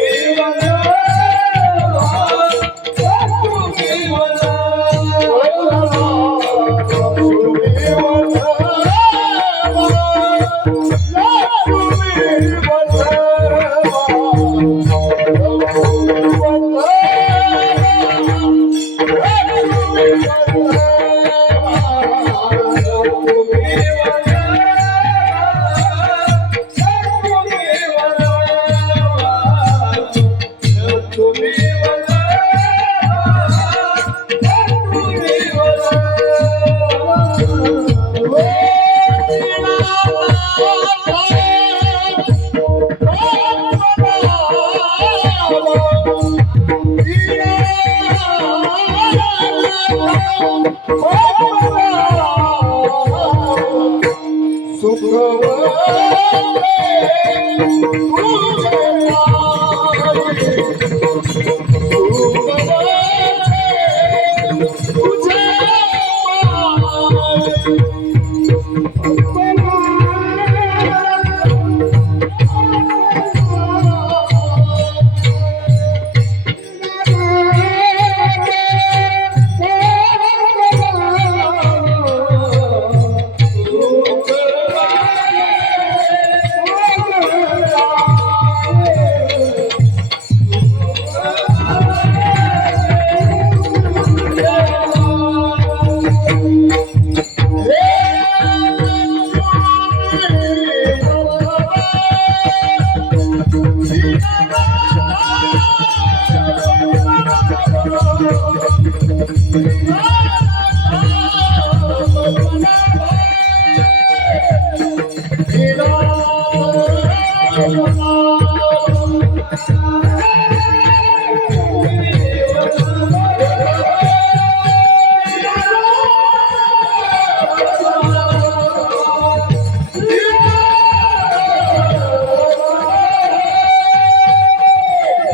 जोरदार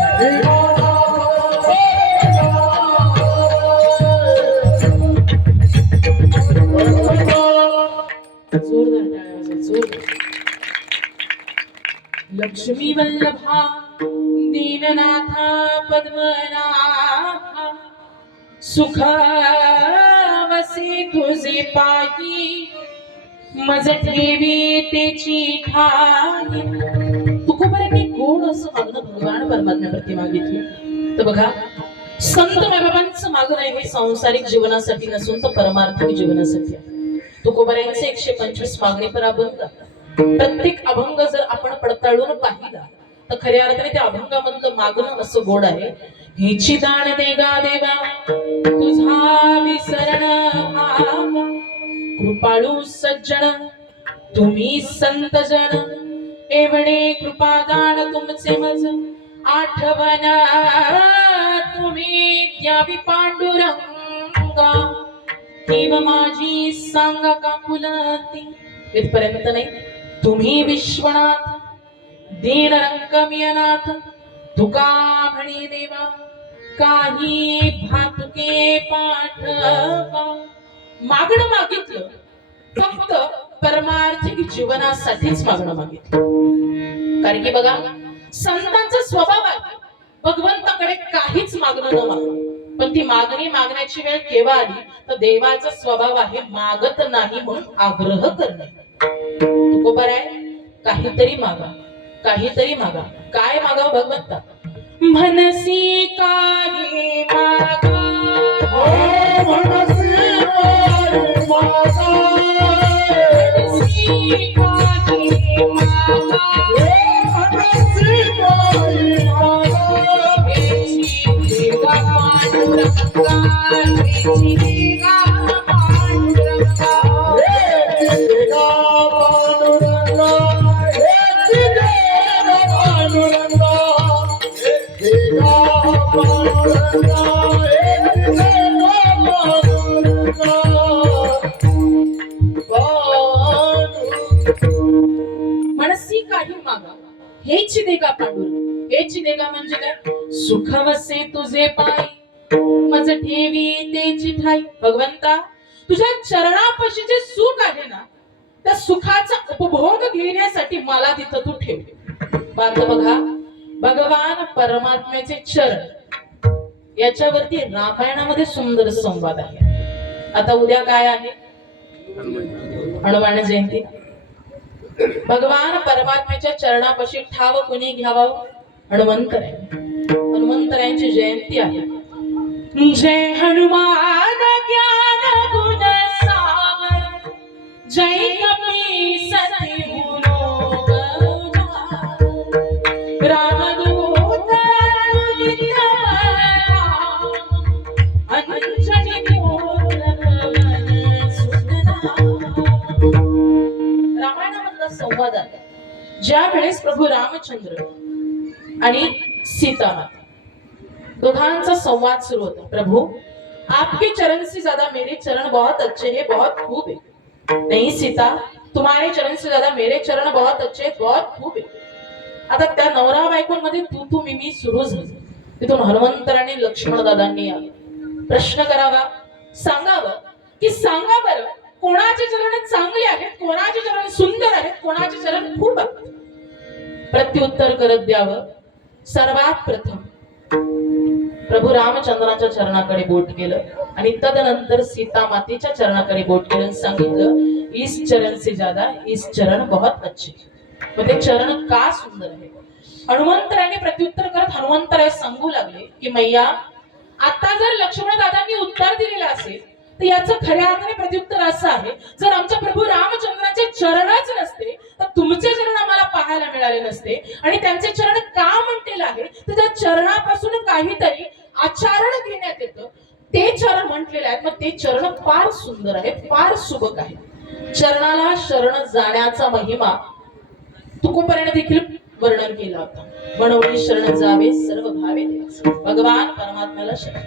टाळ्या वाजवा, जोरदार. लक्ष्मी वल्लभा दीननाथा पद्मनाभा सुख वसे तुझे पायी मज ठेवी तेची ठाई. तुकोबरांनी गोड असं मागणं भगवान परमात्म्याप्रती मागितलं. तर बघा, संत मायबाबांचं मागणं आहे हे सांसारिक जीवनासाठी नसून तर परमार्थिक जीवनासाठी आहे. तुकोबरांचे 125 मागणी पर अभंग. प्रत्येक अभंग जर आपण पडताळून पाहिला तर खऱ्या अर्थाने त्या अभंगामधलं मागणं असं गोड आहे. हिची दान देगा देवा तुझा विसरण भाग कृपाळू सज्जन तुम्ही संत जन एवढे कृपादान तुमचे मज आठवण तुम्ही द्यावी पांडुरंगा देव माझी सांगा का फुलती. इथपर्यंत नाही. तुम्ही विश्वनाथ दीन रंगमी अनाथ तुका म्हणे देवा काही भातुके पाठवा. मागणं मागितलं फक्त परमार्थिक जीवनासाठीच मागणं मागितलं. कारण की बघा, संतांचा स्वभाव आहे भगवंताकडे काहीच मागणं न मागणं. पण ती मागणी मागण्याची वेळ केव्हा आली तर देवाचा स्वभाव आहे मागत नाही म्हणून आग्रह करणे. तुकोबर आहे, काहीतरी मागा, काहीतरी मागा. काय मागावं भगवंता? मनसी काही मागा, मनसी काही मागा, मनसी काही मागा, मनसी काही मागा, देवा पांडुरंगा, देवा पांडुरंगा, देगा पांडुरंगा, देगा पांडुरंगा, देगा पांडुरंगा, मनसी काही मागा हेची देगा पांडुरंग. हेची देगा म्हणजे काय? सुख वसे तुझे पायी मज ठेवी तेची ठाई. भगवंता, तुझ्या चरणापाशी जे सुख आहे ना त्या सुखाचा उपभोग घेण्यासाठी मला तिथं तू ठेव. बात बघा, भगवान परमात्म्याचे चरण याच्यावरती रामायणामध्ये सुंदर संवाद आहे. आता उद्या काय आहे? हनुमान जयंती. भगवान परमात्म्याच्या चरणापाशी ठाव कुणी घ्यावं? हनुमंतराय. हनुमंतरायांची जयंती आहे. जय हनुमान ज्ञान गुण सागर जय कपी सती लोक रामदूत तुलित अंजनी पुत्र पवन सुतना. रामायणामधला संवाद आहे ज्या वेळेस प्रभू रामचंद्र आणि सीता माता दोघांचा संवाद सुरू होता. प्रभु, आपके चरण से ज्यादा मेरे चरण बहुत अच्छे हैं, बहुत खूब है. नहीं सीता, तुम्हारे चरण से ज्यादा मेरे चरण बहुत अच्छे हैं, बहुत खूब है. आता त्या नवरा बायकोंमध्ये तू मी सुरू झाली. तिथून हनुमंतराने लक्ष्मण दादांनी प्रश्न करावा, सांगावं की सांगा बरं कोणाचे चरण चांगले आहेत, कोणाचे चरण सुंदर आहेत, कोणाचे चरण खूप आहेत. प्रत्युत्तर करत द्यावं. सर्वात प्रथम प्रभू रामचंद्राच्या चरणाकडे बोट केलं आणि तदनंतर सीता मातेच्या चरणाकडे बोट केलं. सांगितलं, इस चरण से ज्यादा इस चरण बहुत अच्छे. मग ते चरण का सुंदर आहे? हनुमंतराने प्रत्युत्तर करत हनुमंतराय सांगू लागले की मैया, आता जर लक्ष्मण दादांनी उत्तर दिलेलं असेल तर याचं खऱ्या अर्थाने प्रत्युत्तर असं आहे, जर आमच्या प्रभू रामचंद्राचे चरणच नसते तर तुमचे चरण आम्हाला पाहायला मिळाले नसते. आणि त्यांचे चरण का म्हणतेलं आहे तर त्या चरणापासून काहीतरी आचरण घेण्यात येतं. ते चरण म्हटलेले आहेत. मग ते चरण फार सुंदर आहेत, फार सुबक आहेत. चरणाला शरण जाण्याचा महिमा तुकोबाराने देखील वर्णन केला होता. बनवली शरण जावे सर्व भावे देवाचे. भगवान परमात्म्याला शरण.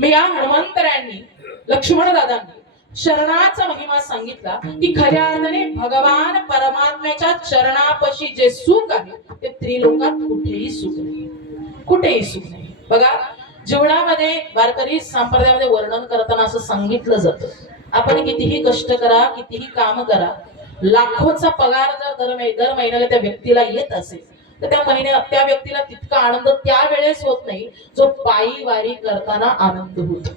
मी या हनुमंतरायांनी लक्ष्मण दादांनी शरणाचा महिमा सांगितला की खऱ्या अर्थाने भगवान परमात्म्याच्या चरणापाशी जे सुख आहे ते त्रिलोकात कुठेही सुख नाही, कुठेही सुख नाही. बघा, जीवनामध्ये वारकरी संप्रदायामध्ये वर्णन करताना असं सांगितलं जातं, आपण कितीही कष्ट करा, कितीही काम करा, लाखोचा पगार जर दर महिन्याला त्या व्यक्तीला येत असेल तर त्या व्यक्तीला तितका आनंद त्यावेळेस होत नाही जो पायी वारी करताना आनंद होतो.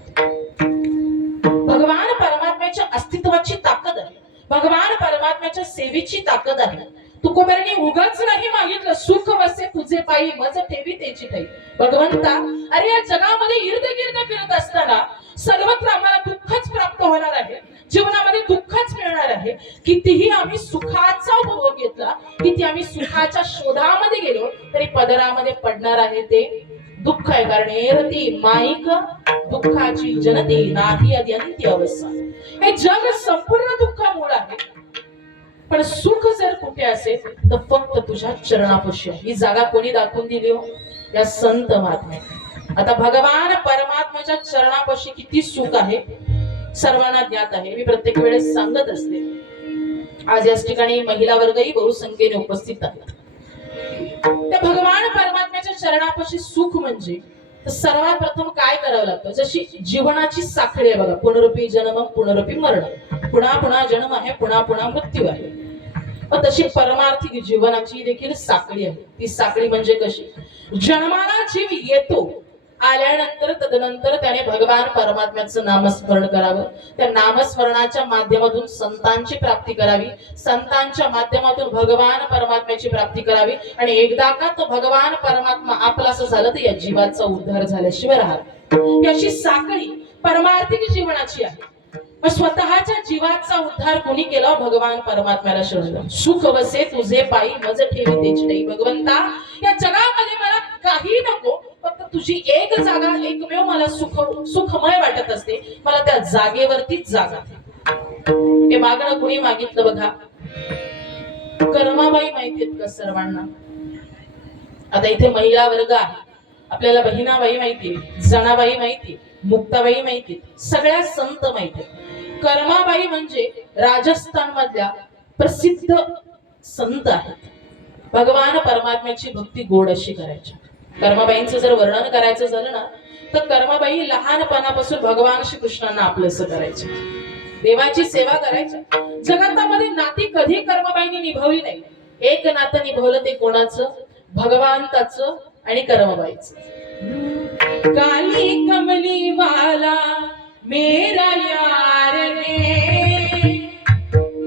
भगवान परमात्म्याच्या अस्तित्वाची ताकद आहे, भगवान परमात्म्याच्या सेवेची ताकद आहे. तुकोबारांनी उगाच नाही मागितलं, सुख वसे तुझे पायी मज ठेवी त्याची ठाई. भगवंता, अरे या जगामध्ये इर्द गिर्द फिरत असताना सर्वत्र आम्हाला दुःखच प्राप्त होणार आहे, जीवनामध्ये दुःखच मिळणार आहे. कितीही आम्ही सुखाचा उपभोग घेतला, किती आम्ही सुखाच्या शोधामध्ये गेलो तरी पदरामध्ये पडणार आहे ते दुःख आहे. कारण एरती माईक दुःखाची जनती नाही अद्यंती अवस्था. हे जग संपूर्ण दुःखामुळे आहे, पण सुख जर कुठे असेल तर फक्त तुझ्या चरणापाशी आहे. ही जागा कोणी दाखवून दिली हो? या संत महात्म्या. आता भगवान परमात्म्याच्या चरणापाशी किती सुख आहे सर्वांना ज्ञात आहे. मी प्रत्येक वेळेस सांगत असते. आज याच ठिकाणी महिला वर्गही बहुसंख्येने उपस्थित आहेत. त्या भगवान परमात्म्याच्या चरणापाशी सुख म्हणजे सर्वात प्रथम काय करावं लागतं? जशी जीवनाची साखळी आहे बघा, पुनरुपी जन्म पुनरुपी मरण, पुन्हा पुन्हा जन्म आहे, पुन्हा पुन्हा मृत्यू आहे. मग तशी परमार्थिक जीवनाची देखील साखळी आहे. ती साखळी म्हणजे कशी? जन्माला जीव येतो, आल्यानंतर तदनंतर त्याने भगवान परमात्म्याचं नामस्मरण करावं. त्या नामस्मरणाच्या माध्यमातून संतांची प्राप्ती करावी, संतांच्या माध्यमातून भगवान परमात्म्याची प्राप्ती करावी. आणि एकदा का तो भगवान परमात्मा आपला असं झालं तर या जीवाचा उद्धार झाल्याशिवाय राहत. याची साखळी परमार्थिक जीवनाची आहे. मग स्वतःच्या जीवाचा उद्धार कोणी केला? भगवान परमात्म्याला शरण. सुख वसे तुझे पायी मज ठेवी त्याची ठाई. भगवंता, या जगामध्ये मला काही नको, फक्त तुझी एक जागा, एकमेव मला सुखमय वाटत असते. मला त्या जागेवरतीच जागा. हे मागणं कुणी मागितलं बघा? कर्माबाई माहितीत का सर्वांना? आता इथे महिला वर्ग आहे, आपल्याला बहिणाबाई माहिती, जनाबाई माहिती, मुक्ताबाई माहिती, सगळ्या संत माहिती. कर्माबाई म्हणजे राजस्थान मधल्या प्रसिद्ध संत आहेत. भगवान परमात्म्याची भक्ती गोड अशी करायची. कर्माबाईंचं जर वर्णन करायचं झालं ना तर कर्माबाई लहानपणापासून भगवान श्रीकृष्णांना आपलंसं करायचे, देवाची सेवा करायच्या. जगतामध्ये नाती कधी कर्माबाईंनी निभावली नाही. एक नातं निभावलं ते कोणाचं? भगवंताचं आणि कर्माबाईचं. काली कमली वाला मेरा यार रे,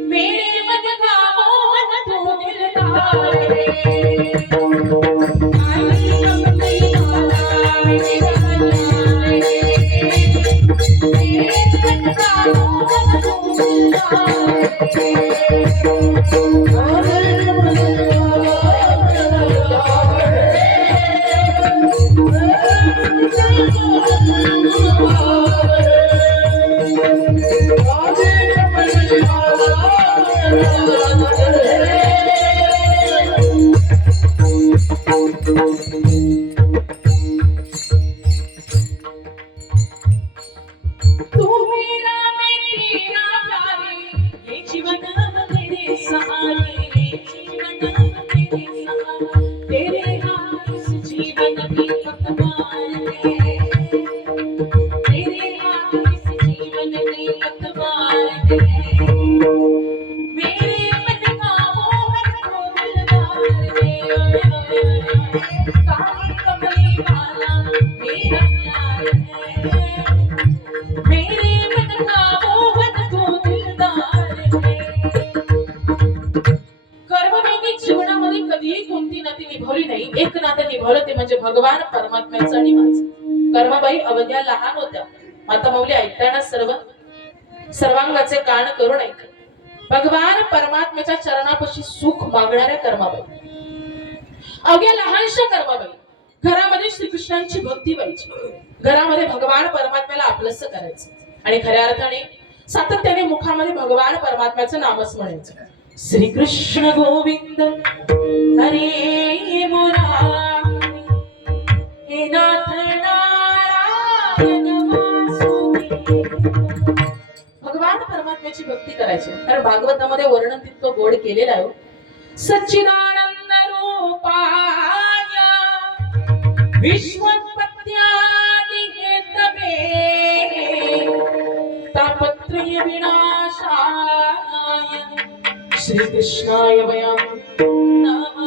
मेरे मन का मोहन तो दिलदार रे. काली कमली वाला मेरा यार रे, मेरे मन का मोहन तो दिलदार एक नातं निभावलं ते म्हणजे भगवान परमात्म्याचं आणि माझं. कर्माबाई अवघ्या लहान होत्या. माता माऊली ऐकताना सर्वांगाचे कान करून ऐक. भगवान परमात्म्याच्या चरणापाशी सुख मागणाऱ्या कर्माबाई, अवघ्या लहानशा कर्माबाई. घरामध्ये श्रीकृष्णांची भक्ती व्हायची, घरामध्ये भगवान परमात्म्याला आपलंसं करायचं आणि खऱ्या अर्थाने सातत्याने मुखामध्ये भगवान परमात्म्याचं नामच म्हणायचं. श्रीकृष्ण गोविंद हरे मुरारी, हे नाथ नारायण वासुदेव. भगवान परमात्म्याची भक्ती करायची, कारण भागवतामध्ये वर्णन तितकं गोड केलेलं आहे. सच्चिदानंद रूपाय विश्वोत्पत्त्यादि हेतवे तापत्रय विनाशाय श्रीकृष्णाय वयं नमः.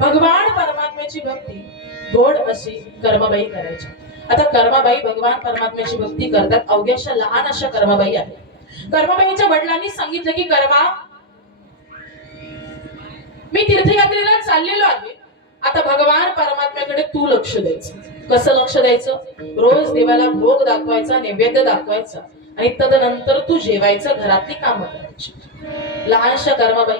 भगवान परमात्म्याची भक्ती गोड अशी कर्मबाई करायची. आता कर्माबाई भगवान परमात्म्याची भक्ती करतात. अवघ्याशा लहान अशा कर्माबाई आहेत. कर्माबाईंच्या वडिलांनी सांगितलं की कर्मा, मी तीर्थयात्रेला चाललेलो आहे, आता भगवान परमात्म्याकडे तू लक्ष द्यायचं. कसं लक्ष द्यायचं? रोज देवाला भोग दाखवायचा, नैवेद्य दाखवायचा आणि तदनंतर तू जेवायचं, घरातली कामं करायची. लहानशा कर्माबाई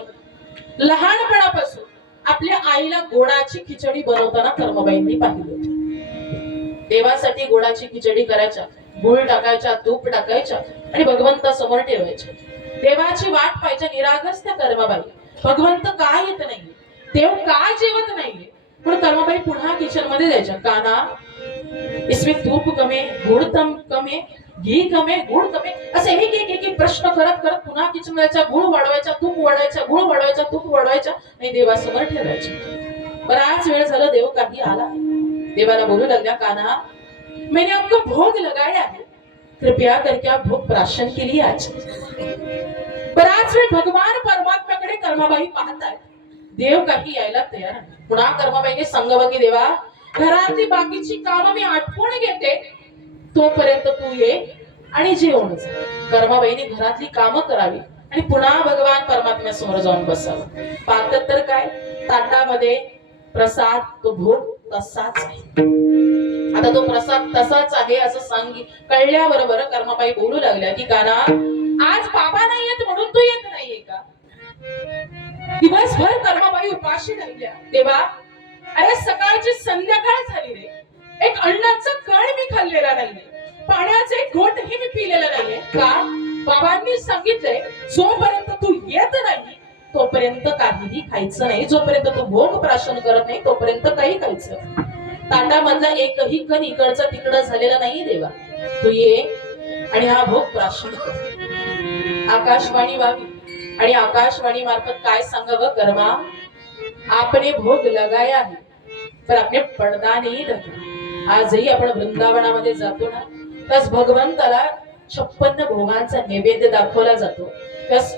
लहानपणापासून आपल्या आईला गोडाची खिचडी बनवताना कर्माबाईंनी पाहिलं होतं. देवासाठी गोडाची खिचडी करायच्या, गुळ टाकायच्या, तूप टाकायच्या आणि भगवंतासमोर ठेवायच्या. देवाची वाट पाहिजे, निरागस त्या कर्माबाई. भगवंत का येत नाहीये, देव का जेवत नाहीये, पण कर्माबाई पुन्हा किचन मध्ये जायच्या. काना, इसमें तूप कमे, गुड़ कमे, घी कमे, गुड़ कमे, असे एक एक एक प्रश्न करत करत पुन्हा किचन मध्ये गुळ वाढवायचा, तूप वाढवायचा, गुळ वाढवायचा, तूप वाढवायचा आणि देवासमोर ठेवायच्या. बराच वेळ झाला, देव काही आला. देवाला बोलू लागल्या, कान्हा, मैंने आपको भोग लगाया है, कृपया करके आप भोग प्राशन के लिए आज. बराच वेळ भगवान परमात्म्याकडे कर्माबाई पाहताय, देव काही यायला तयार नाही. पुन्हा कर्माबाईने सांगावं की देवा, घरातली बाकीची कामं मी आटपून घेते, तोपर्यंत तू ये आणि जेवण जा. कर्माबाईने घरातली कामं करावी आणि पुन्हा भगवान परमात्म्यासमोर जाऊन बसावं. पाहतात तर काय, ताटामध्ये प्रसाद, तो भोग तसाच आहे. आता तो प्रसाद तसाच आहे असं कळल्याबरोबर कर्माबाई बोलू लागल्या की काना, आज बाबा नाही येत म्हणून तू येत नाहीये का? दिवसभर कर्माबाई उपाशी राहिल्या. देवा, अरे सकाळची संध्याकाळ झाली रे, एक अन्नाचा कण मी खाल्लेला नाहीये, पाण्याचे घोटही मी पिलेला नाहीये. का? बाबांनी सांगितलंय, जोपर्यंत तू येत नाही तोपर्यंत काहीही खायचं नाही, जोपर्यंत तू भोग प्राशन करत नाही तोपर्यंत काही खायचं. ताटामधला एकही कण इकडचा तिकडं झालेला नाही. देवा, तू ये आणि हा भोग प्राशन कर. आकाशवाणी व्हावी आणि आकाशवाणी मार्फत काय सांगावं, कर्मा, आपने भोग लगाया है पर आपने पडदा नहीं ढका. आजही आपण वृंदावनामध्ये जातो ना, त्यास भगवंताला 56 भोगांचा नैवेद्य दाखवला जातो, त्यास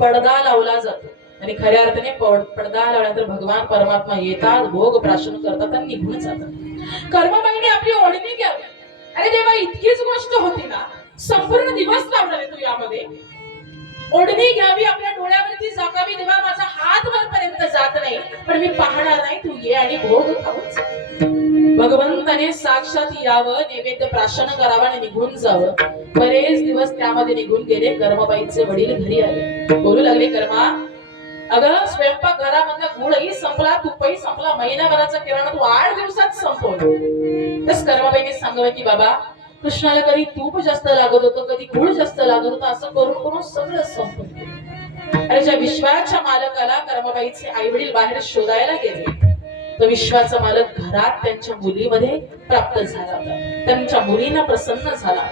पडदा लावला जातो आणि खऱ्या अर्थाने पडदा लावल्यानंतर भगवान परमात्मा येतात, भोग प्राशन करतात आणि निघून जातात. कर्माबाईने आपली ओढणी घ्यावी. अरे देवा, इतकीच गोष्ट होती ना, संपूर्ण दिवस लावणार आहे तू यामध्ये. ओढणी घ्यावी, आपल्या डोळ्यावरती झाकावी. देवा, माझा हात वरपर्यंत जात नाही, पण मी पाहणार नाही, तू ये आणि भोग खाऊन जा. भगवंताने साक्षात यावं, नैवेद्य प्राशन करावं आणि निघून जावं. बरेच दिवस त्यामध्ये निघून गेले. कर्माबाईचे वडील घरी आले. बोलू लागले, कर्मा, अगं स्वयंपाक घरामधला गुळही संपला, तुपही संपला, महिनाभराचा किराणा तू 8 दिवसात संपवलं. तस कर्माबाईने सांगावं की बाबा, कृष्णाला कधी तूप जास्त लागत होतं, कधी गुळ जास्त लागत होतं, असं करून करून सगळं संपवलं. अरे ज्या विश्वाच्या मालकाला कर्माबाईचे आई वडील बाहेर शोधायला गेले, तो विश्वाचा मालक घरात त्यांच्या मुलीमध्ये प्राप्त झाला होता. त्यांच्या मुलींना प्रसन्न झाला.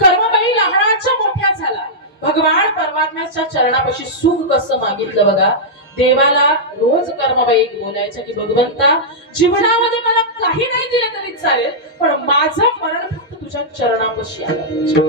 कर्माबाई लहानाच्या मोठ्या झाला. भगवान परमात्म्याच्या चरणापाशी सुख कसं मागितलं बघा. देवाला रोज कर्माबाई बोलायच्या की भगवंता, जीवनामध्ये मला काही नाही दिलं तरी चालेल, पण माझं मरण फक्त तुझ्या चरणापाशी आलं पाहिजे.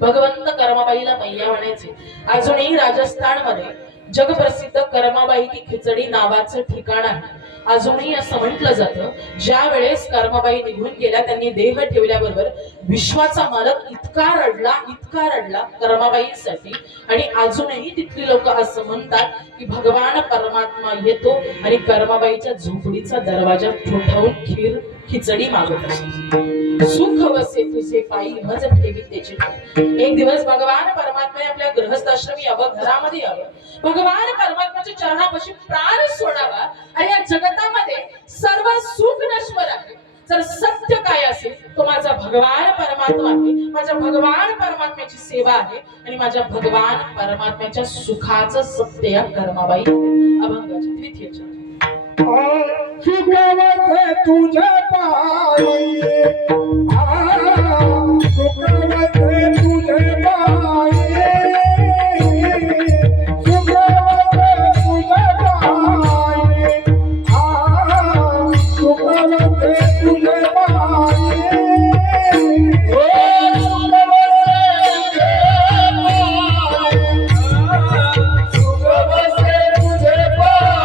भगवंत कर्माबाईला मैया म्हणायचे. अजूनही राजस्थानमध्ये जगप्रसिद्ध कर्माबाई की खिचडी नावाचं ठिकाण आहे. अजूनही असं म्हटलं जातं, ज्या वेळेस कर्माबाई निघून गेल्या, त्यांनी देह ठेवल्याबरोबर विश्वाचा मालक इतका रडला कर्माबाईसाठी. आणि अजूनही तिथली लोक असं म्हणतात की भगवान परमात्मा येतो आणि कर्माबाईच्या झोपडीचा दरवाजा ठोठावून खिचडी मागत असतो. सुख वसे तुझे पायी मज ठेवी त्याची ठाई. एक दिवस भगवान परमात्म्याने आपल्या गृहस्थाश्रमी यावं, घरामध्ये यावं, भगवान परमात्म्याच्या चरणापाशी प्राण सोडावा. आणि या जगतामध्ये सर्व सुख नश्वर आहे. जर सत्य काय असेल तो माझा भगवान परमात्मा आहे, माझ्या भगवान परमात्म्याची सेवा आहे आणि माझ्या भगवान परमात्म्याच्या सुखाचं सत्य या कर्माबाई अभंगाच्या द्वितीय चरण. सुखवते तुझे पायी सुखवते तुझे पायी सुखवते तुझे पायी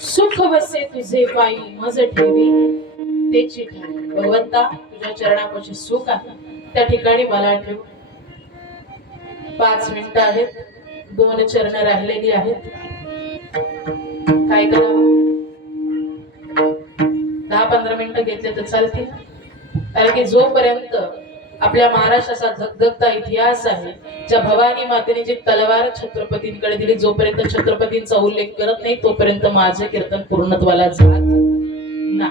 सुखवते तुझे पायी सुख वसे तुझे पायी मज ठेवी तेची ठाई. भगवंता तुझ्या चरणापाशी सुख आहे, त्या ठिकाणी मला ठेव. 5 मिनिटं आहेत, 2 चरण राहिलेली आहेत. काय करावं? 10-15 मिनिटं घेतले तर चालतील. कारण की जोपर्यंत आपल्या महाराष्ट्राचा धगधगता इतिहास आहे, ज्या भवानी मातेने जी तलवार छत्रपतींकडे दिली, जोपर्यंत छत्रपतींचा उल्लेख करत नाही तोपर्यंत माझे कीर्तन पूर्णत्वाला जात नाही.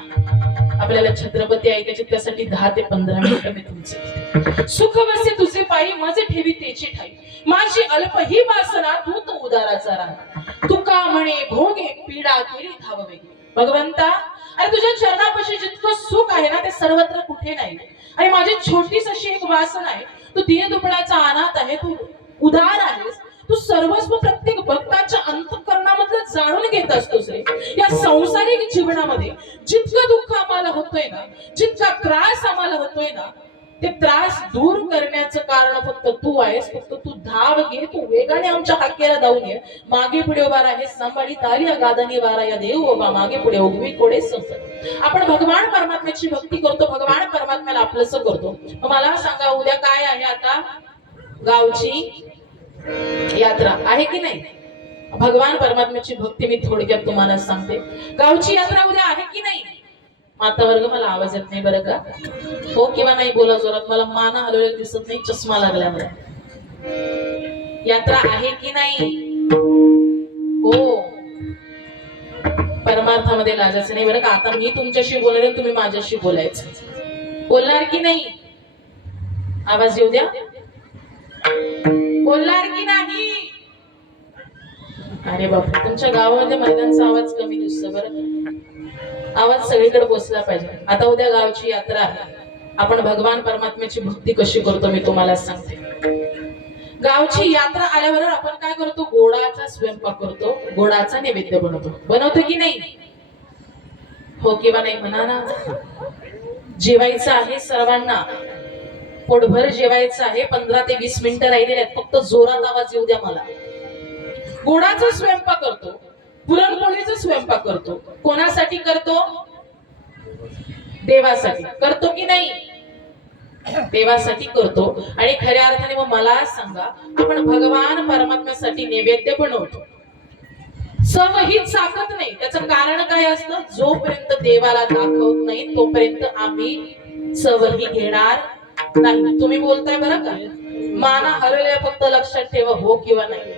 आपल्याला छत्रपती ऐकायचे, त्यासाठी 10 ते 15 मिनिटं मी तुमचे. सुख वसे तुझे पायी मज ठेवी तेची ठाई. माझी अल्प ही वासना तूत उदाराचा राहा. तुका म्हणे भोगे पीडा केली धाववे. भगवंता, अरे तुझ्या चरणापाशी जितकं सुख आहे ना ते सर्वत्र कुठे नाही. आणि माझी छोटीच अशी एक वासना आहे. तू दीनदुबळाचा अनाथ आहे, तू उदार आहेस, तू सर्वस्व प्रत्येक भक्ताच्या अंतःकरणामधलं जाणून घेत असतोस रे. या संसारिक जीवनामध्ये जितकं दुःख आम्हाला होतोय ना, जितका त्रास आम्हाला होतोय ना, ते त्रास दूर करण्याचं कारण फक्त तू आहेस. फक्त तू धाव घे, तू वेगाने आमच्या हाकेला धावून ये. मागे पुढे उभा आहे सांभाळी ताली गादानी वारा या देव बाबा मागे पुढे उभवी कोडे संकट. आपण भगवान परमात्म्याची भक्ती करतो, भगवान परमात्म्याला आपलंसं करतो. मला सांगा, उद्या काय आहे? आता गावची यात्रा आहे की नाही? भगवान परमात्म्याची भक्ती मी थोडक्यात तुम्हाला सांगते. गावची यात्रा उद्या आहे की नाही? माता वर्ग, मला आवाज येत नाही बरं का? हो किंवा नाही बोला जोरात. मला माना हलवलेला दिसत नाही, चष्मा लागला मला. यात्रा आहे की नाही? हो. परमार्थामध्ये लाजायचं नाही बरं का? आता मी तुमच्याशी बोलणार, तुम्ही माझ्याशी बोलायचं. बोलणार की नाही? आवाज येऊ द्या. बोलणार की नाही? अरे बापू, तुमच्या गावामध्ये महिलांचा आवाज कमी दिसतो बरं. आवाज सगळीकडे पोहोचला पाहिजे. आता उद्या गावची यात्रा आहे. आपण भगवान परमात्म्याची भक्ती कशी करतो मी तुम्हाला सांगते. गावची यात्रा आल्यावर आपण काय करतो? गोडाचा स्वयंपाक करतो, गोडाचा नैवेद्य बनवतो की नाही? हो किंवा नाही म्हणा ना. जेवायचं आहे सर्वांना, पोटभर जेवायचं आहे. 15 ते 20 मिनिटं राहिलेले आहेत, फक्त जोरात आवाज येऊ द्या मला. गोडाचा स्वयंपाक करतो, पुरणपोळीचा स्वयंपाक करतो. कोणासाठी करतो? देवासाठी करतो की नाही? देवासाठी करतो. आणि खऱ्या अर्थाने मग मला सांगा, आपण भगवान परमात्म्यासाठी नैवेद्य बनवतो, चव ही चाकत नाही. त्याचं कारण काय असतं? जोपर्यंत देवाला दाखवत नाही तोपर्यंत आम्ही चवही घेणार नाही. तुम्ही बोलताय बरं का, माना हरवल्या, फक्त लक्षात ठेवा, हो किंवा नाही.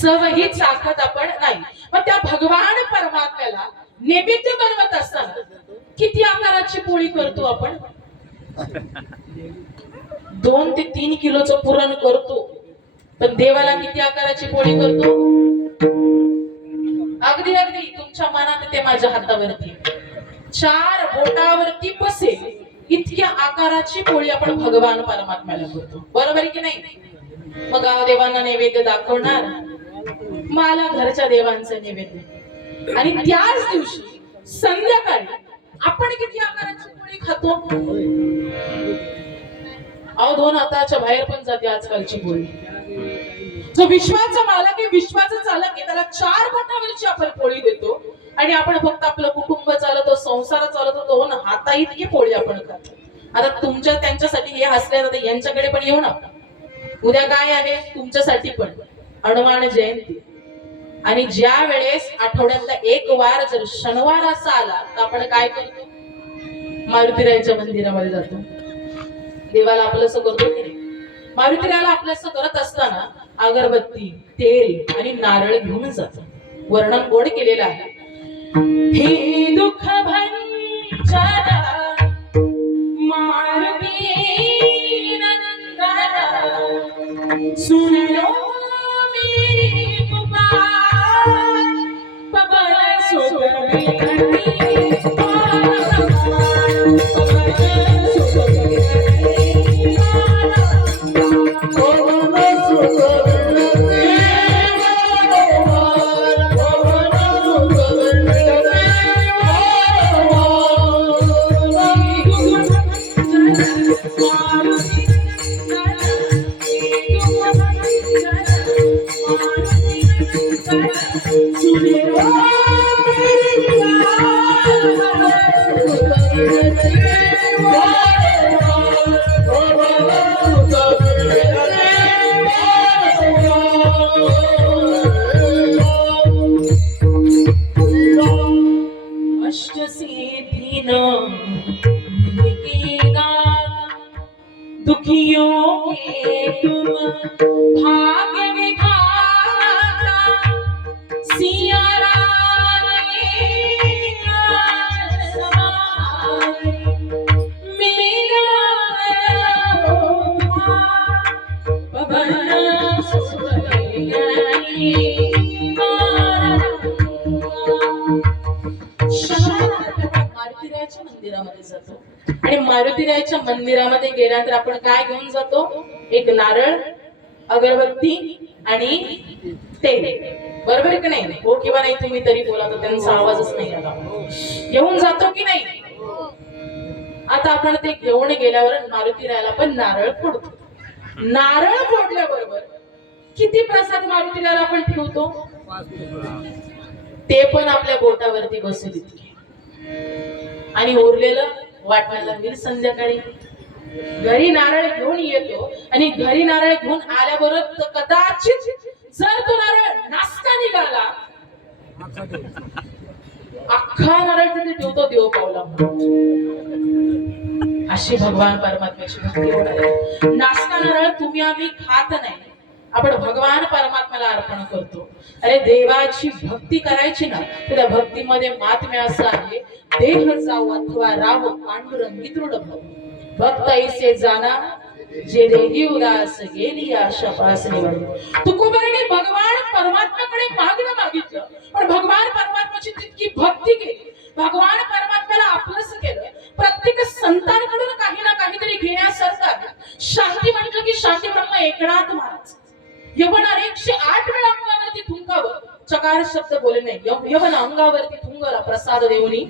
चव ही चाकत आपण नाही. मग त्या भगवान परमात्म्याला नैवेद्य बनवत असताना किती आकाराची पोळी करतो आपण? 2 ते 3 किलोचं पुरण करतो. पण देवाला किती आकाराची पोळी करतो? अगदी अगदी तुमच्या मनात ते माझ्या हातावरती 4 बोटावरती बसेल इतक्या आकाराची पोळी आपण भगवान परमात्म्याला करतो. बरोबर आहे की नाही? मग गावदेवांना नैवेद्य दाखवणार, मला घरच्या देवांचं नैवेद्य. आणि त्याच दिवशी संध्याकाळी आपण किती आकाराची पोळी खातो? अहो 2 हाताच्या बाहेर पण जाते आजकालची पोळी. जो विश्वाचा मालक आहे, विश्वाचा चालक आहे, त्याला 4 बोटावरची आपण पोळी देतो. आणि आपण फक्त आपलं कुटुंब चालवतो, संसार चालवतो, 2 हाता इतकी पोळी आपण खातो. आता तुमच्या त्यांच्यासाठी हे हसल्या जाते, यांच्याकडे पण येऊ ना. उद्या काय आहे? तुमच्यासाठी पण हनुमान जयंती. आणि ज्या वेळेस आठवड्यातला 1 वार जर शनिवार असा आला तर आपण काय करतो? मारुतीरायाच्या मंदिरामध्ये जातो, देवाला आपलंसं करतो की नाही? मारुतीरायाला आपलंसं करत असताना अगरबत्ती, तेल आणि नारळ घेऊन जातो. वर्णन गोड केलेलं आहे. हे दुःख भंजना मारुती नंदना, सुन लो मेरी पुकार, पवन सुत मिलती पवन सुत मिलती दुखियों के तुम भाग्य विधाता, सिया राम मेरा पवन सुत मारुतीरायाच्या मंदिरामध्ये जातो. आणि मारुतीरायाच्या मंदिरामध्ये गेल्यानंतर आपण काय घेऊन जातो? एक नारळ, अगरबत्ती आणि तेल. बरोबर आहे की नाही? हो किंवा नाही तुम्ही तरी बोला, तर त्यांचा आवाजच नाही आला. घेऊन जातो की नाही? आता आपण ते घेऊन गेल्यावर मारुतीरायाला पण नारळ फोडतो. नारळ फोडल्याबरोबर किती प्रसाद मारुतीरायाला आपण ठेवतो? ते पण आपल्या बोटावरती बसू इतके. आणि उरलेलं वाटण्याला होईल संध्याकाळी. घरी नारळ घेऊन येतो आणि घरी नारळ घेऊन आल्याबरोबर कदाचित जर तो नारळ नासका निघाला, अख्खा नारळ तिथे ठेवतो देव पावला. अशी भगवान परमात्म्याची भक्ती होणार आहे. नासका नारळ तुम्ही आम्ही खात नाही, आपण भगवान परमात्म्याला अर्पण करतो. अरे देवाची भक्ती करायची ना, तर त्या भक्तीमध्ये महात्म्य असं आहे, देह जाऊ अथवा राहो पांडुरंगी दृढ भव, भक्त ऐसे जाना जे देही उदास गेली आशा पास निवड. तुकोबाईने भगवान परमात्म्याकडे मागणं मागितलं, पण भगवान परमात्म्याची तितकी भक्ती केली, भगवान परमात्म्याला आपलंसं केलं. प्रत्येक संतांकडून काही ना काहीतरी घेण्यासारखं. शांती म्हटलं की शांती ब्रह्म एकनाथ महाराज यवन 108 वेळा अंगावरती थुंकावं, चकार शब्द बोलले नाही. यवन अंगावरती थुंगला, प्रसाद देऊनी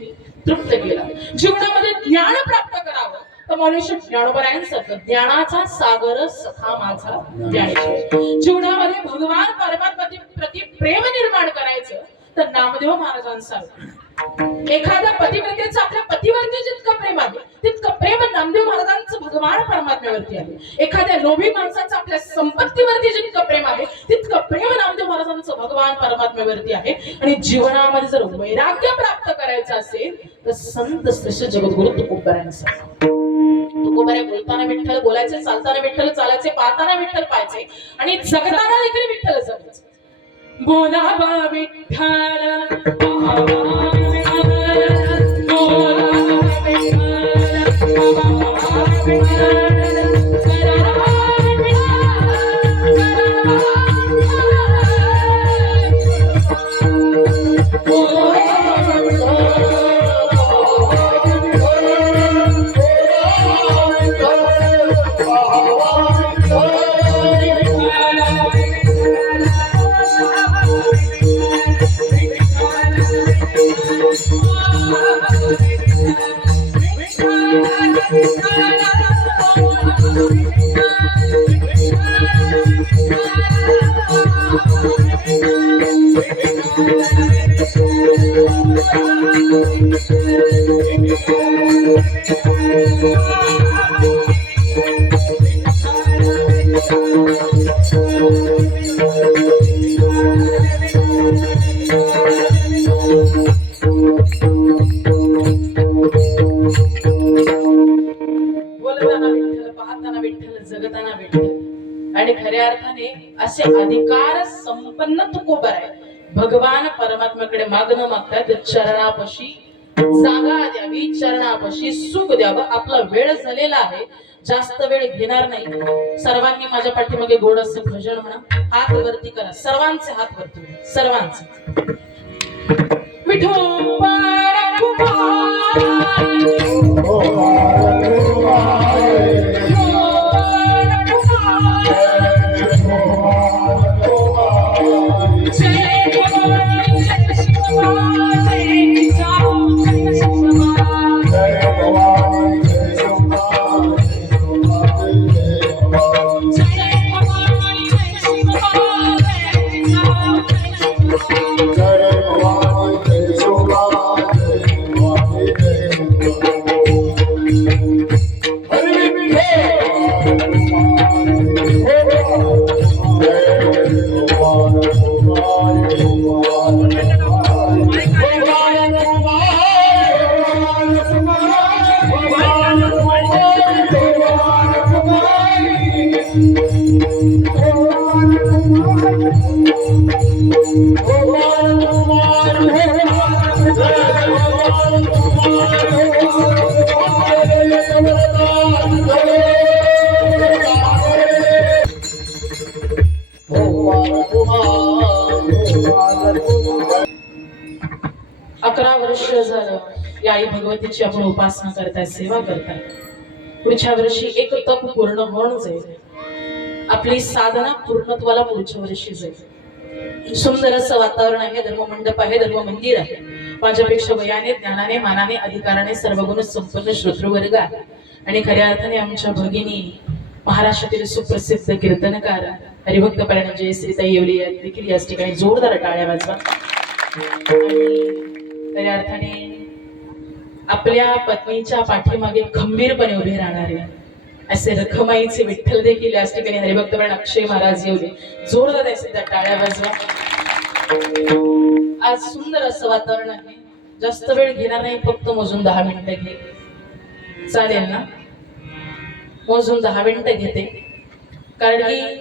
तृप्त केला. जीवनामध्ये ज्ञान प्राप्त करावं तर मनुष्य ज्ञानोबरायांसारखं ज्ञानाचा सागर सखा माझा ज्ञानेश्वर. जीवनामध्ये भगवान परमात्मा प्रति प्रेम निर्माण करायचं तर नामदेव महाराजांसारखं एखाद्या पतिव्रतेचं आपल्या पतीवरती जितकं प्रेम आहे तितकं प्रेम नामदेव महाराजांचं भगवान परमात्म्यावरती आहे. एखाद्या लोभी माणसाचं आपल्या संपत्तीवरती जितकं प्रेम आहे तितकं प्रेम नामदेव महाराजांचं भगवान परमात्म्यावरती आहे. आणि जीवनामध्ये जर वैराग्य प्राप्त करायचं असेल तर संत श्रेष्ठ जगद्गुरु तुकोबारायांचा. तुकोबारे बोलताना विठ्ठल बोलायचे, चालताना विठ्ठल चालायचे, पाहताना विठ्ठल पाहायचे आणि जगताना देखील विठ्ठल जगायचे. बोलावा विठ्ठल पाहावा विठ्ठल, बोलावा विठ्ठल पाहावा विठ्ठल, करावा जगताना विठ्ठल. आणि खऱ्या अर्थाने असे अधिकार संपन्न तुकोबाराय भगवान परमात्म्याकडे मागणं मागतात चरणापाशी जागा द्यावी, चरणापाशी सुख द्यावं. आपला वेळ झालेला आहे, जास्त वेळ घेणार नाही. सर्वांनी माझ्या पाठीमागे गोड असं भजन म्हणा, हात वरती करा, सर्वांचे हात वरती करा, सर्वांचे. विठोबारा झालं या आई भगवतीची आपण उपासना करताय, सेवा करताय. पुढच्या वर्षी एक तप पूर्ण होऊन जाईल, आपली साधना पूर्णत्वाला पुढच्या वर्षी जाईल. सुंदर असं वातावरण आहे, धर्ममंडप आहे, धर्म मंदिर आहे. माझ्यापेक्षा वयाने, ज्ञानाने, मानाने, अधिकाराने सर्व गुण संपन्न श्रोतृवर्ग आहे. आणि खऱ्या अर्थाने आमच्या भगिनी महाराष्ट्रातील सुप्रसिद्ध कीर्तनकार हरिभक्त परायण जयश्रीताई येवले देखील याच ठिकाणी जोरदार टाळ्या वाजवा. खऱ्या अर्थाने आपल्या पत्नीच्या पाठीमागे खंबीरपणे उभे राहणारे असे रखमाईचे विठ्ठल देखील याच ठिकाणी हरिभक्त परायण अक्षय महाराज येवले जोरदार असे त्या टाळ्या वाजवा. आज सुंदर असं वातावरण आहे, जास्त वेळ घेणार नाही, फक्त मोजून 10 मिनिटं घे, चालेल ना? मोजून 10 मिनिटं घेते, कारण की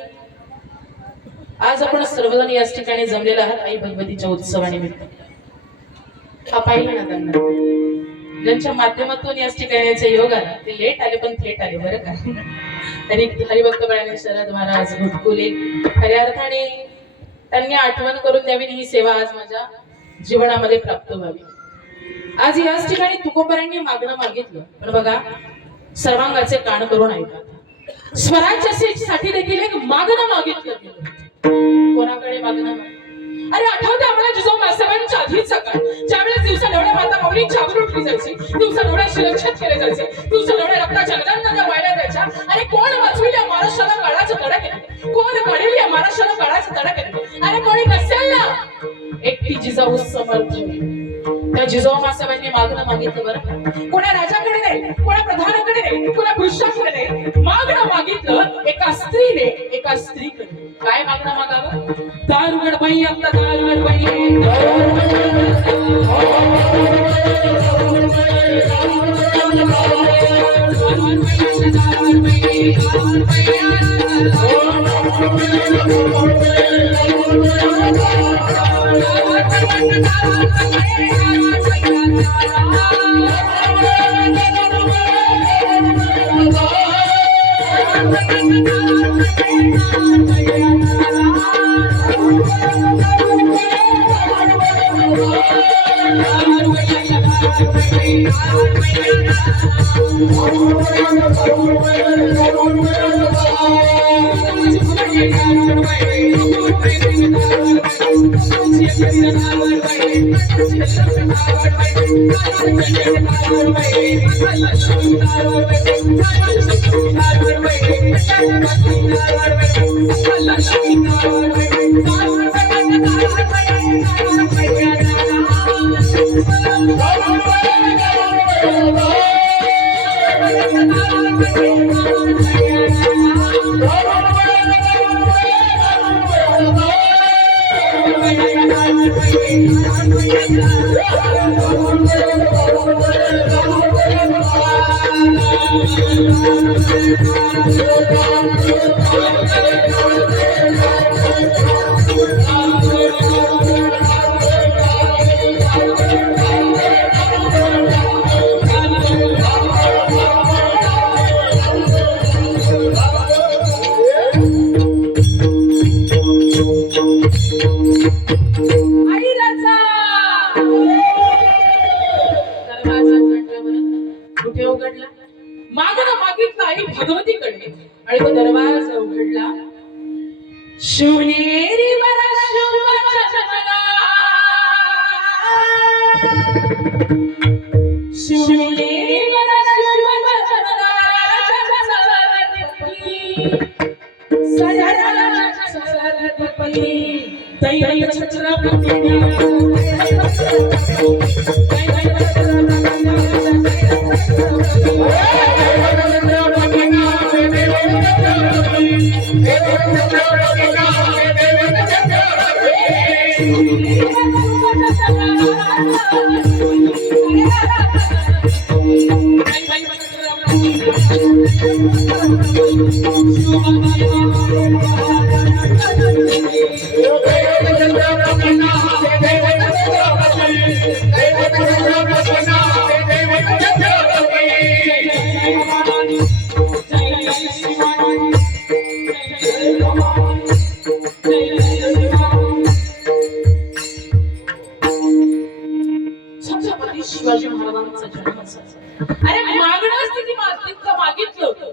आज आपण सर्वजण याच ठिकाणी जमलेला आहात आई भगवतीच्या उत्सवानिमित्त. हा पाहिलं ना त्यांना, ज्यांच्या माध्यमातून याच ठिकाणी याचा योग आला, ते लेट आले पण थेट आले बरं का. हरिभक्त परायण शरद महाराज घुटकुले खऱ्या अर्थाने त्यांनी आठवण करून द्यावी, ही सेवा आज माझ्या जीवनामध्ये प्राप्त व्हावी. आज याच ठिकाणी तुकोबारांनी मागणं मागितलं, पण बघा सर्वांगाचे कान करून ऐका. स्वराज्यासाठी देखील एक मागणं मागितलं गेलं. कोणाकडे मागणं? अरे आठवतं आम्हाला जिजाऊ साहेबांच्या आधीचा काळ, ज्यावेळेस दिवसा एवढ्या माता माऊलींची आबरू उठली जायची, दिवसा एवढ्या शिलक्षेत केले जायचे, दिवसा एवढ्या रक्ताच्या नद्या वाहिल्या जायच्या. आणि कोण वाचविल या महाराष्ट्राला काळाचं तडा केलं? कोण काढेल या महाराष्ट्राला काळाचं तडा केलं? अरे कोणी नसेल ना, एकटी जिजाऊ समर्थ. त्या पण जिजाऊ मासाहेबांनी मागणं मागितलं बरं. कोणा राजाकडे नाही, कोणा प्रधानाकडे नाही, कोणा पुरुषाकडे नाही, मागणं मागितलं एका स्त्रीने एका स्त्रीकडे. काय मागणं मागावं? दारुगड बाई, आता दारुगड बाई, कुठे उघडला? मागणं मागितलं आई भगवतीकडे आणि तो दरवाजा उघडला. शिवनेरी मला शिवचंदना, शिवनेरी मला शिवचंदना, सरस्वती दैव छत्रपती शिवाजी महाराजांचा जन्म असायचा. अरे मागणं स्थिती मागितलं होतं.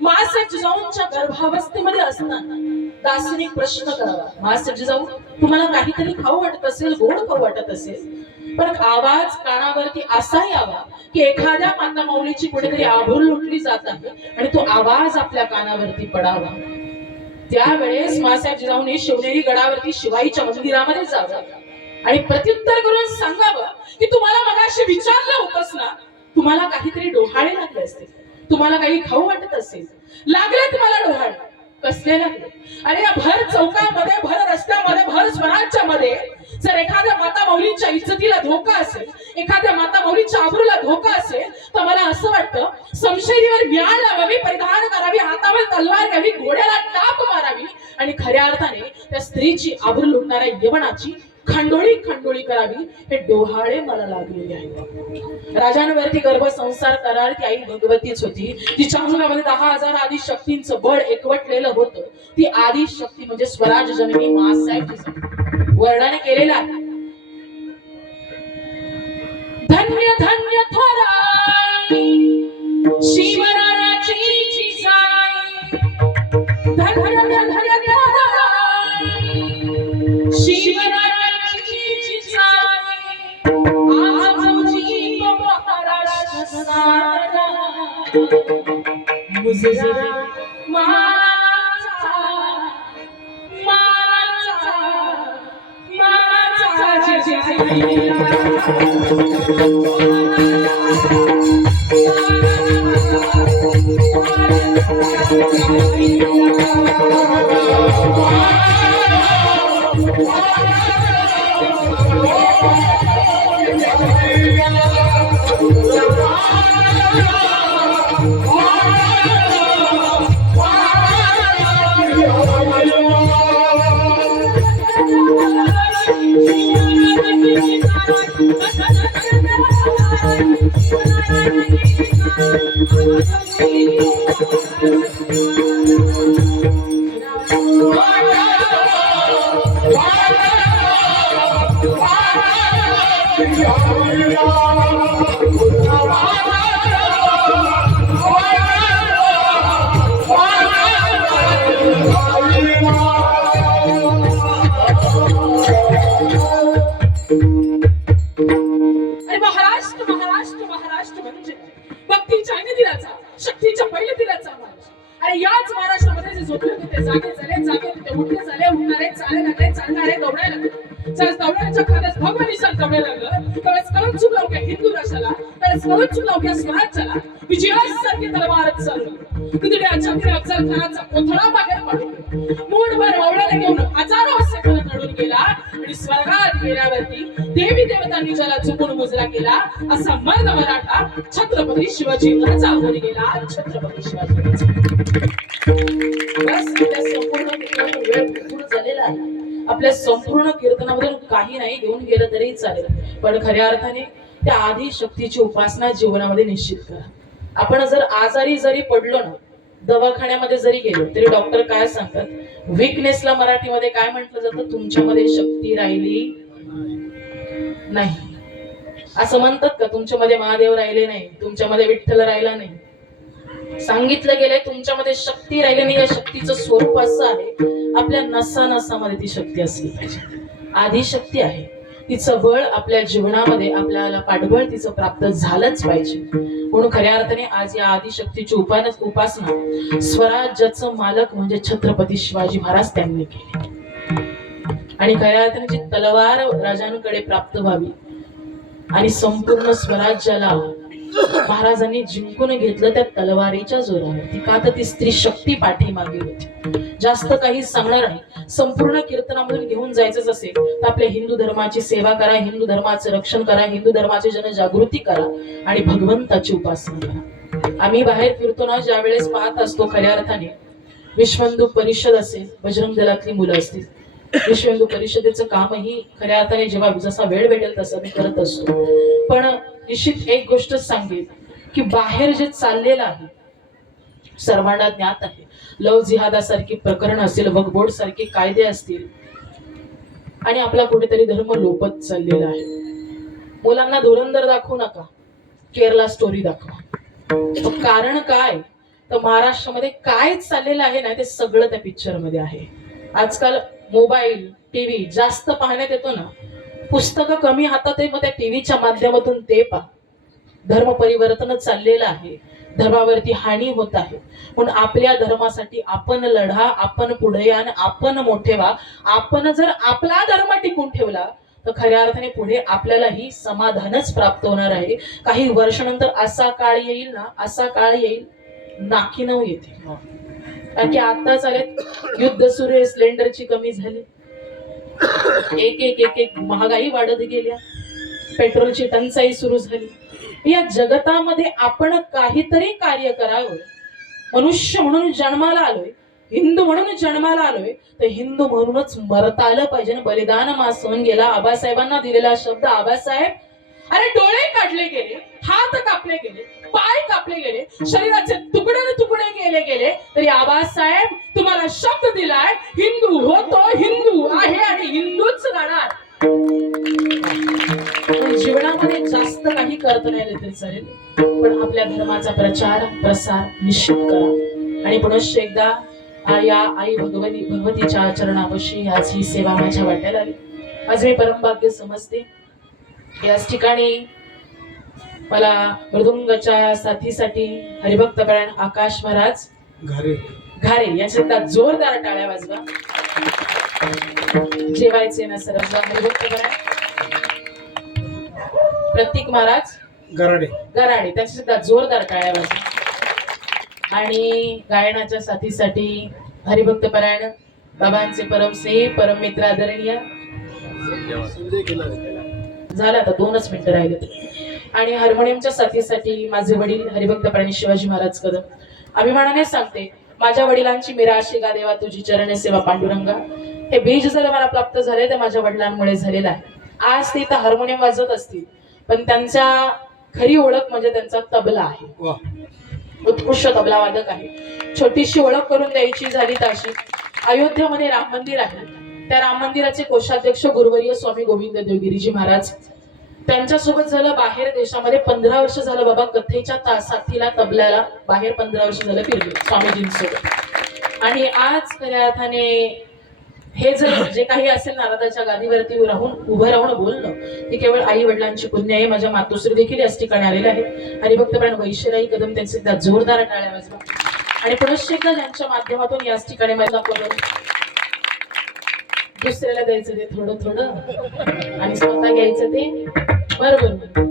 मासाहेब जिजाऊंच्या गर्भावस्थेमध्ये असताना दासीने प्रश्न करावा, मासाहेब जिजाऊ तुम्हाला काहीतरी खाऊ वाटत असेल, गोड खाऊ वाटत असेल, पण आवाज कानावरती असा यावा की एखाद्या माता माऊलीची कुठेतरी आभूल लुटली जात आहे आणि तो आवाज आपल्या कानावरती पडावा. त्यावेळेस मासाहेब जिजाऊंनी शिवनेरी गडावरती शिवाईच्या मंदिरामध्ये जावं आणि प्रत्युत्तर करून सांगावं की तुम्हाला मगाशी विचारलं होतंस ना, तुम्हाला काहीतरी डोहाळे लागले असते, तुम्हाला काही खाऊ वाटत असेल, लागले तुम्हाला डोहाळे, कसले लागले? अरे या भर चौकामध्ये, भर रस्त्यामध्ये, भर स्वराज्यामध्ये जर एखाद्या माता माऊलींच्या इज्जतीला धोका असेल, एखाद्या माता माऊलींच्या आबरूला धोका असेल, तर मला असं वाटतं समशेरीवर व्याळ लावावी, परिधान करावी, हातावर तलवार घ्यावी, घोड्याला टाप मारावी आणि खऱ्या अर्थाने त्या स्त्रीची आबरू लुटणाऱ्या यवनाची खंडोळी खंडोळी करावी. हे डोहाळे मला लागलेले आहेत. राजांवरती गर्भसंसार करणारी ती आई भगवतीच होती. तिच्या अंगामध्ये 10,000 आदी शक्तींचं बळ एकवटलेलं होतं. ती आदी शक्ती म्हणजे स्वराज जननी मासाहेब जिजाऊ. वर्णन केलेलं आहे. धन्य धन्य थोराई शिवरायाची जिजाई, धन्य धन्य थोराई शिवरायाची मुझे माचा माचा माचा अरे महाराष्ट्र महाराष्ट्र महाराष्ट्र म्हणजे भक्तीच्या आणि दिलाचा शक्तीच्या पहिले दिलाचा महाराष्ट्र. अरे याच महाराष्ट्रामध्ये जे झोपले होते ते जागे होते उठले झाले उठणारे चाले लागले चालणारे दौडायला लागले. त्यावेळेस दौड्याच्या खाण्यास भगवान निशाण दौडायला लागलं. त्यावेळेस कळून चुकला अवघ्या हिंदू राष्ट्राला, त्यावेळेस कळून चुकला अवघ्या स्वराज्याला विजयासारखी तलवारच चालू. तिथे अचानक अफजल खानाचा कोथळा बाहेर पडला. मूठभर मावळ्याला घेऊन हजारो सेकंद नडून गेला आणि स्वर्गात गेल्यावरती देवी देवतांनी ज्याला चुकून मुजरा केला असा मर्द मराठा छत्रपती शिवाजी राजावर गेला. छत्रपती शिवाजी राजा. बस आपल्या संपूर्ण कीर्तनातून वेळ पूर्ण झालेला आहे. आपल्या संपूर्ण कीर्तनामधून काही नाही घेऊन गेलं तरी चालेल, पण खऱ्या अर्थाने त्या आधी शक्तीची उपासना जीवनामध्ये निश्चित करा. आपण जर आजारी जरी पडलो ना, दवाखान्यामध्ये जरी गेलो तरी डॉक्टर काय सांगतात, वीकनेसला मराठीमध्ये काय म्हटलं जातं, तुमच्यामध्ये शक्ती राहिली नाही असं म्हणतात का? तुमच्यामध्ये महादेव राहिले नाही, तुमच्यामध्ये विठ्ठल राहिला नाही. सांगितलं गेलंय तुमच्यामध्ये शक्ती राहिली नाही. या शक्तीचं स्वरूप असं आहे, आपल्या नसा नसामध्ये ती शक्ती असली पाहिजे. आधी शक्ती आहे, तिचं बळ आपल्या जीवनामध्ये आपल्याला पाठबळ तिचं प्राप्त झालंच पाहिजे. म्हणून खऱ्या अर्थाने आज या आदिशक्तीची उपासना स्वराज्याचं मालक म्हणजे छत्रपती शिवाजी महाराज त्यांनी केली. आणि खऱ्या अर्थाने जी तलवार राजांकडे प्राप्त व्हावी आणि संपूर्ण स्वराज्याला महाराजांनी जिंकून घेतलं त्या तलवारीच्या जोरावरती. का तर ती स्त्री शक्ती पाठीमागे होती. जास्त काही सांगणार नाही, संपूर्ण कीर्तनामधून घेऊन जायचंच असेल तर आपल्या हिंदू धर्माची सेवा करा, हिंदू धर्माचं रक्षण करा, हिंदू धर्माची जनजागृती करा आणि भगवंताची उपासना करा. आम्ही बाहेर फिरतो ना, ज्या वेळेस पाहत असतो खऱ्या अर्थाने विश्व हिंदू परिषद असेल, बजरंग दलातली मुलं असतील, विश्व हिंदू परिषदेचं कामही खऱ्या अर्थाने जेव्हा जसा वेळ भेटेल तसं मी करत असतो. पण निश्चित एक गोष्ट सांगेल की बाहेर जे चाललेलं आहे सर्वांना ज्ञात आहे. लव जिहादासारखी प्रकरण असेल, वक्फ बोर्ड सारखे कायदे असतील आणि आपला कुठेतरी धर्म लोपत चाललेला आहे. मुलांना धुरंधर दाखवू नका, केरला स्टोरी दाखवा. कारण काय तर महाराष्ट्रामध्ये काय चाललेलं आहे ना ते सगळं त्या पिक्चर मध्ये आहे. आजकाल मोबाईल टीव्ही जास्त पाहण्यात येतो ना, पुस्तकं कमी हातात आहे, मग त्या टीव्हीच्या माध्यमातून ते पहा. धर्म परिवर्तन चाललेलं आहे, धर्मावरती हानी होत आहे. म्हणून आपल्या धर्मासाठी आपण लढा, आपण पुढे या आणि आपण मोठे व्हा. आपण जर आपला धर्म टिकून ठेवला तर खऱ्या अर्थाने पुढे आपल्यालाही समाधानच प्राप्त होणार आहे. काही वर्षानंतर असा काळ येईल ना, असा काळ येईल नाकीनऊ येते. कारण की आता चालेल युद्ध सुरू आहे, सिलेंडरची कमी झाली, एक महागाई वाढत गेल्या, पेट्रोलची टंचाई सुरू झाली. या जगतामध्ये आपण काहीतरी कार्य करावं. मनुष्य म्हणून जन्माला आलोय, हिंदू म्हणून जन्माला आलोय, तर हिंदू म्हणूनच मरता आलं पाहिजे. बलिदान मास होऊन गेला. आबासाहेबांना दिलेला शब्द, आबासाहेब अरे डोळे काढले गेले, हात कापले गेले, पाय कापले गेले, शरीराचे तुकडे तुकडे गेले तरी आबासाहेब तुम्हाला शब्द दिलाय, हिंदू होतो, हिंदू आहे आणि हिंदूच राहणार. जीवनामध्ये जास्त काही करता नाही आले तरी चालेल, पण आपल्या धर्माचा प्रचार प्रसार निश्चित करा. आणि पुनश्च एकदा या आई भगवतीच्या चरणापाशी आज ही सेवा माझ्या वाट्याला आली. आज मी परमभाग्य समजते. याच ठिकाणी मला मृदुंगाच्या साथीसाठी हरिभक्तपरायण आकाश महाराज घारे यांच्या जोरदार टाळ्या वाजवा. जेवायचे ना सर्व मृदुंगपरायण प्रतीक महाराज गराडे गराडे, त्यांच्या सुद्धा जोरदार टाळ्या वाजवा. आणि गायनाच्या साथीसाठी हरिभक्त परायण बाबांचे परमस्नेही परम मित्र आदरणीय झालं आता 2च मिनिटं राहिले. आणि हार्मोनियमच्या साथीसाठी माझे वडील हरिभक्त परायण शिवाजी महाराज कदम. अभिमानाने सांगते, माझ्या वडिलांची मीरा शिगा देवा तुझी चरणे सेवा पांडुरंगा. हे बीज जर मला प्राप्त झाले तर माझ्या वडिलांमुळे झालेलं आहे. आज ते इथं हार्मोनियम वाजवत असतील, पण त्यांच्या खरी ओळख म्हणजे त्यांचा तबला आहे. वा उत्कृष्ट तबला वादक आहे. छोटीशी ओळख करून द्यायची झाली तर अशी, अयोध्येमध्ये राम मंदिर आहे. त्या राम मंदिराचे कोषाध्यक्ष गुरुवर्य स्वामी गोविंद देवगिरीजी महाराज, त्यांच्यासोबत झालं बाहेर देशामध्ये 15 वर्ष झालं बाबा कथेच्या साथीला तबल्याला बाहेर 15 वर्ष झालं फिरले स्वामीजींसोबत. आणि आज खऱ्या अर्थाने हे जर जे काही असेल नारदाच्या गादीवरती उभं राहून बोलणं, ही केवळ आई वडिलांची पुण्य आहे. माझ्या मातोश्री देखील याच ठिकाणी आलेल्या आहेत. हरिभक्त पण वैश्यराई कदम, त्यांचे त्या जोरदार टाळ्या वाजवा. आणि पुनश्च एकदा ज्यांच्या माध्यमातून याच ठिकाणी माझा पद दुसऱ्याला द्यायचं ते थोडं थोडं आणि स्वतः घ्यायचं ते बरोबर.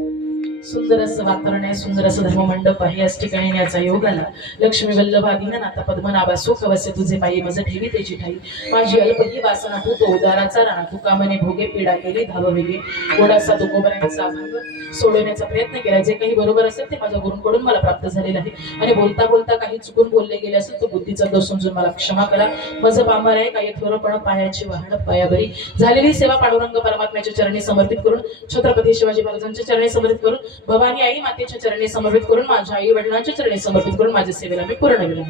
सुंदर असं वातावरण आहे, सुंदर असं धर्ममंडप आहे. याच ठिकाणी याचा योग आला. लक्ष्मी वल्लभा दीननाथा पद्मनाभा सुख वसे तुझे पायी मज ठेवी त्याची ठाई. माझी अल्पही वासना तू तो उदाराचा राणा, तू कामने भोगे पीडा केली धाव वेगे. गोडासा तो कोबऱ्यांचा अभंग सोडवण्याचा प्रयत्न केला. जे काही बरोबर असेल ते माझ्या गुरूंकडून मला प्राप्त झालेलं आहे. आणि बोलता बोलता काही चुकून बोलले गेले असेल तर बुद्धीचा दोष समजून मला क्षमा करा. माझं पामर आहे काही थोरपण पायाची वाहन पायावरी. झालेली सेवा पांडुरंग परमात्म्याच्या चरणी समर्पित करून, छत्रपती शिवाजी महाराजांच्या चरणी समर्पित करून, भवानी आई मातेच्या चरणी समर्पित करून, माझ्या आई वडिलांच्या चरणी समर्पित करून माझ्या सेवेला मी पूर्ण केलं.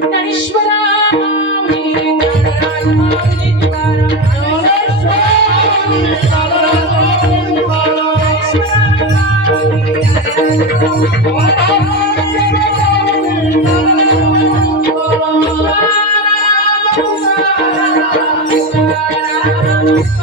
Dnyaneshwara Thank you.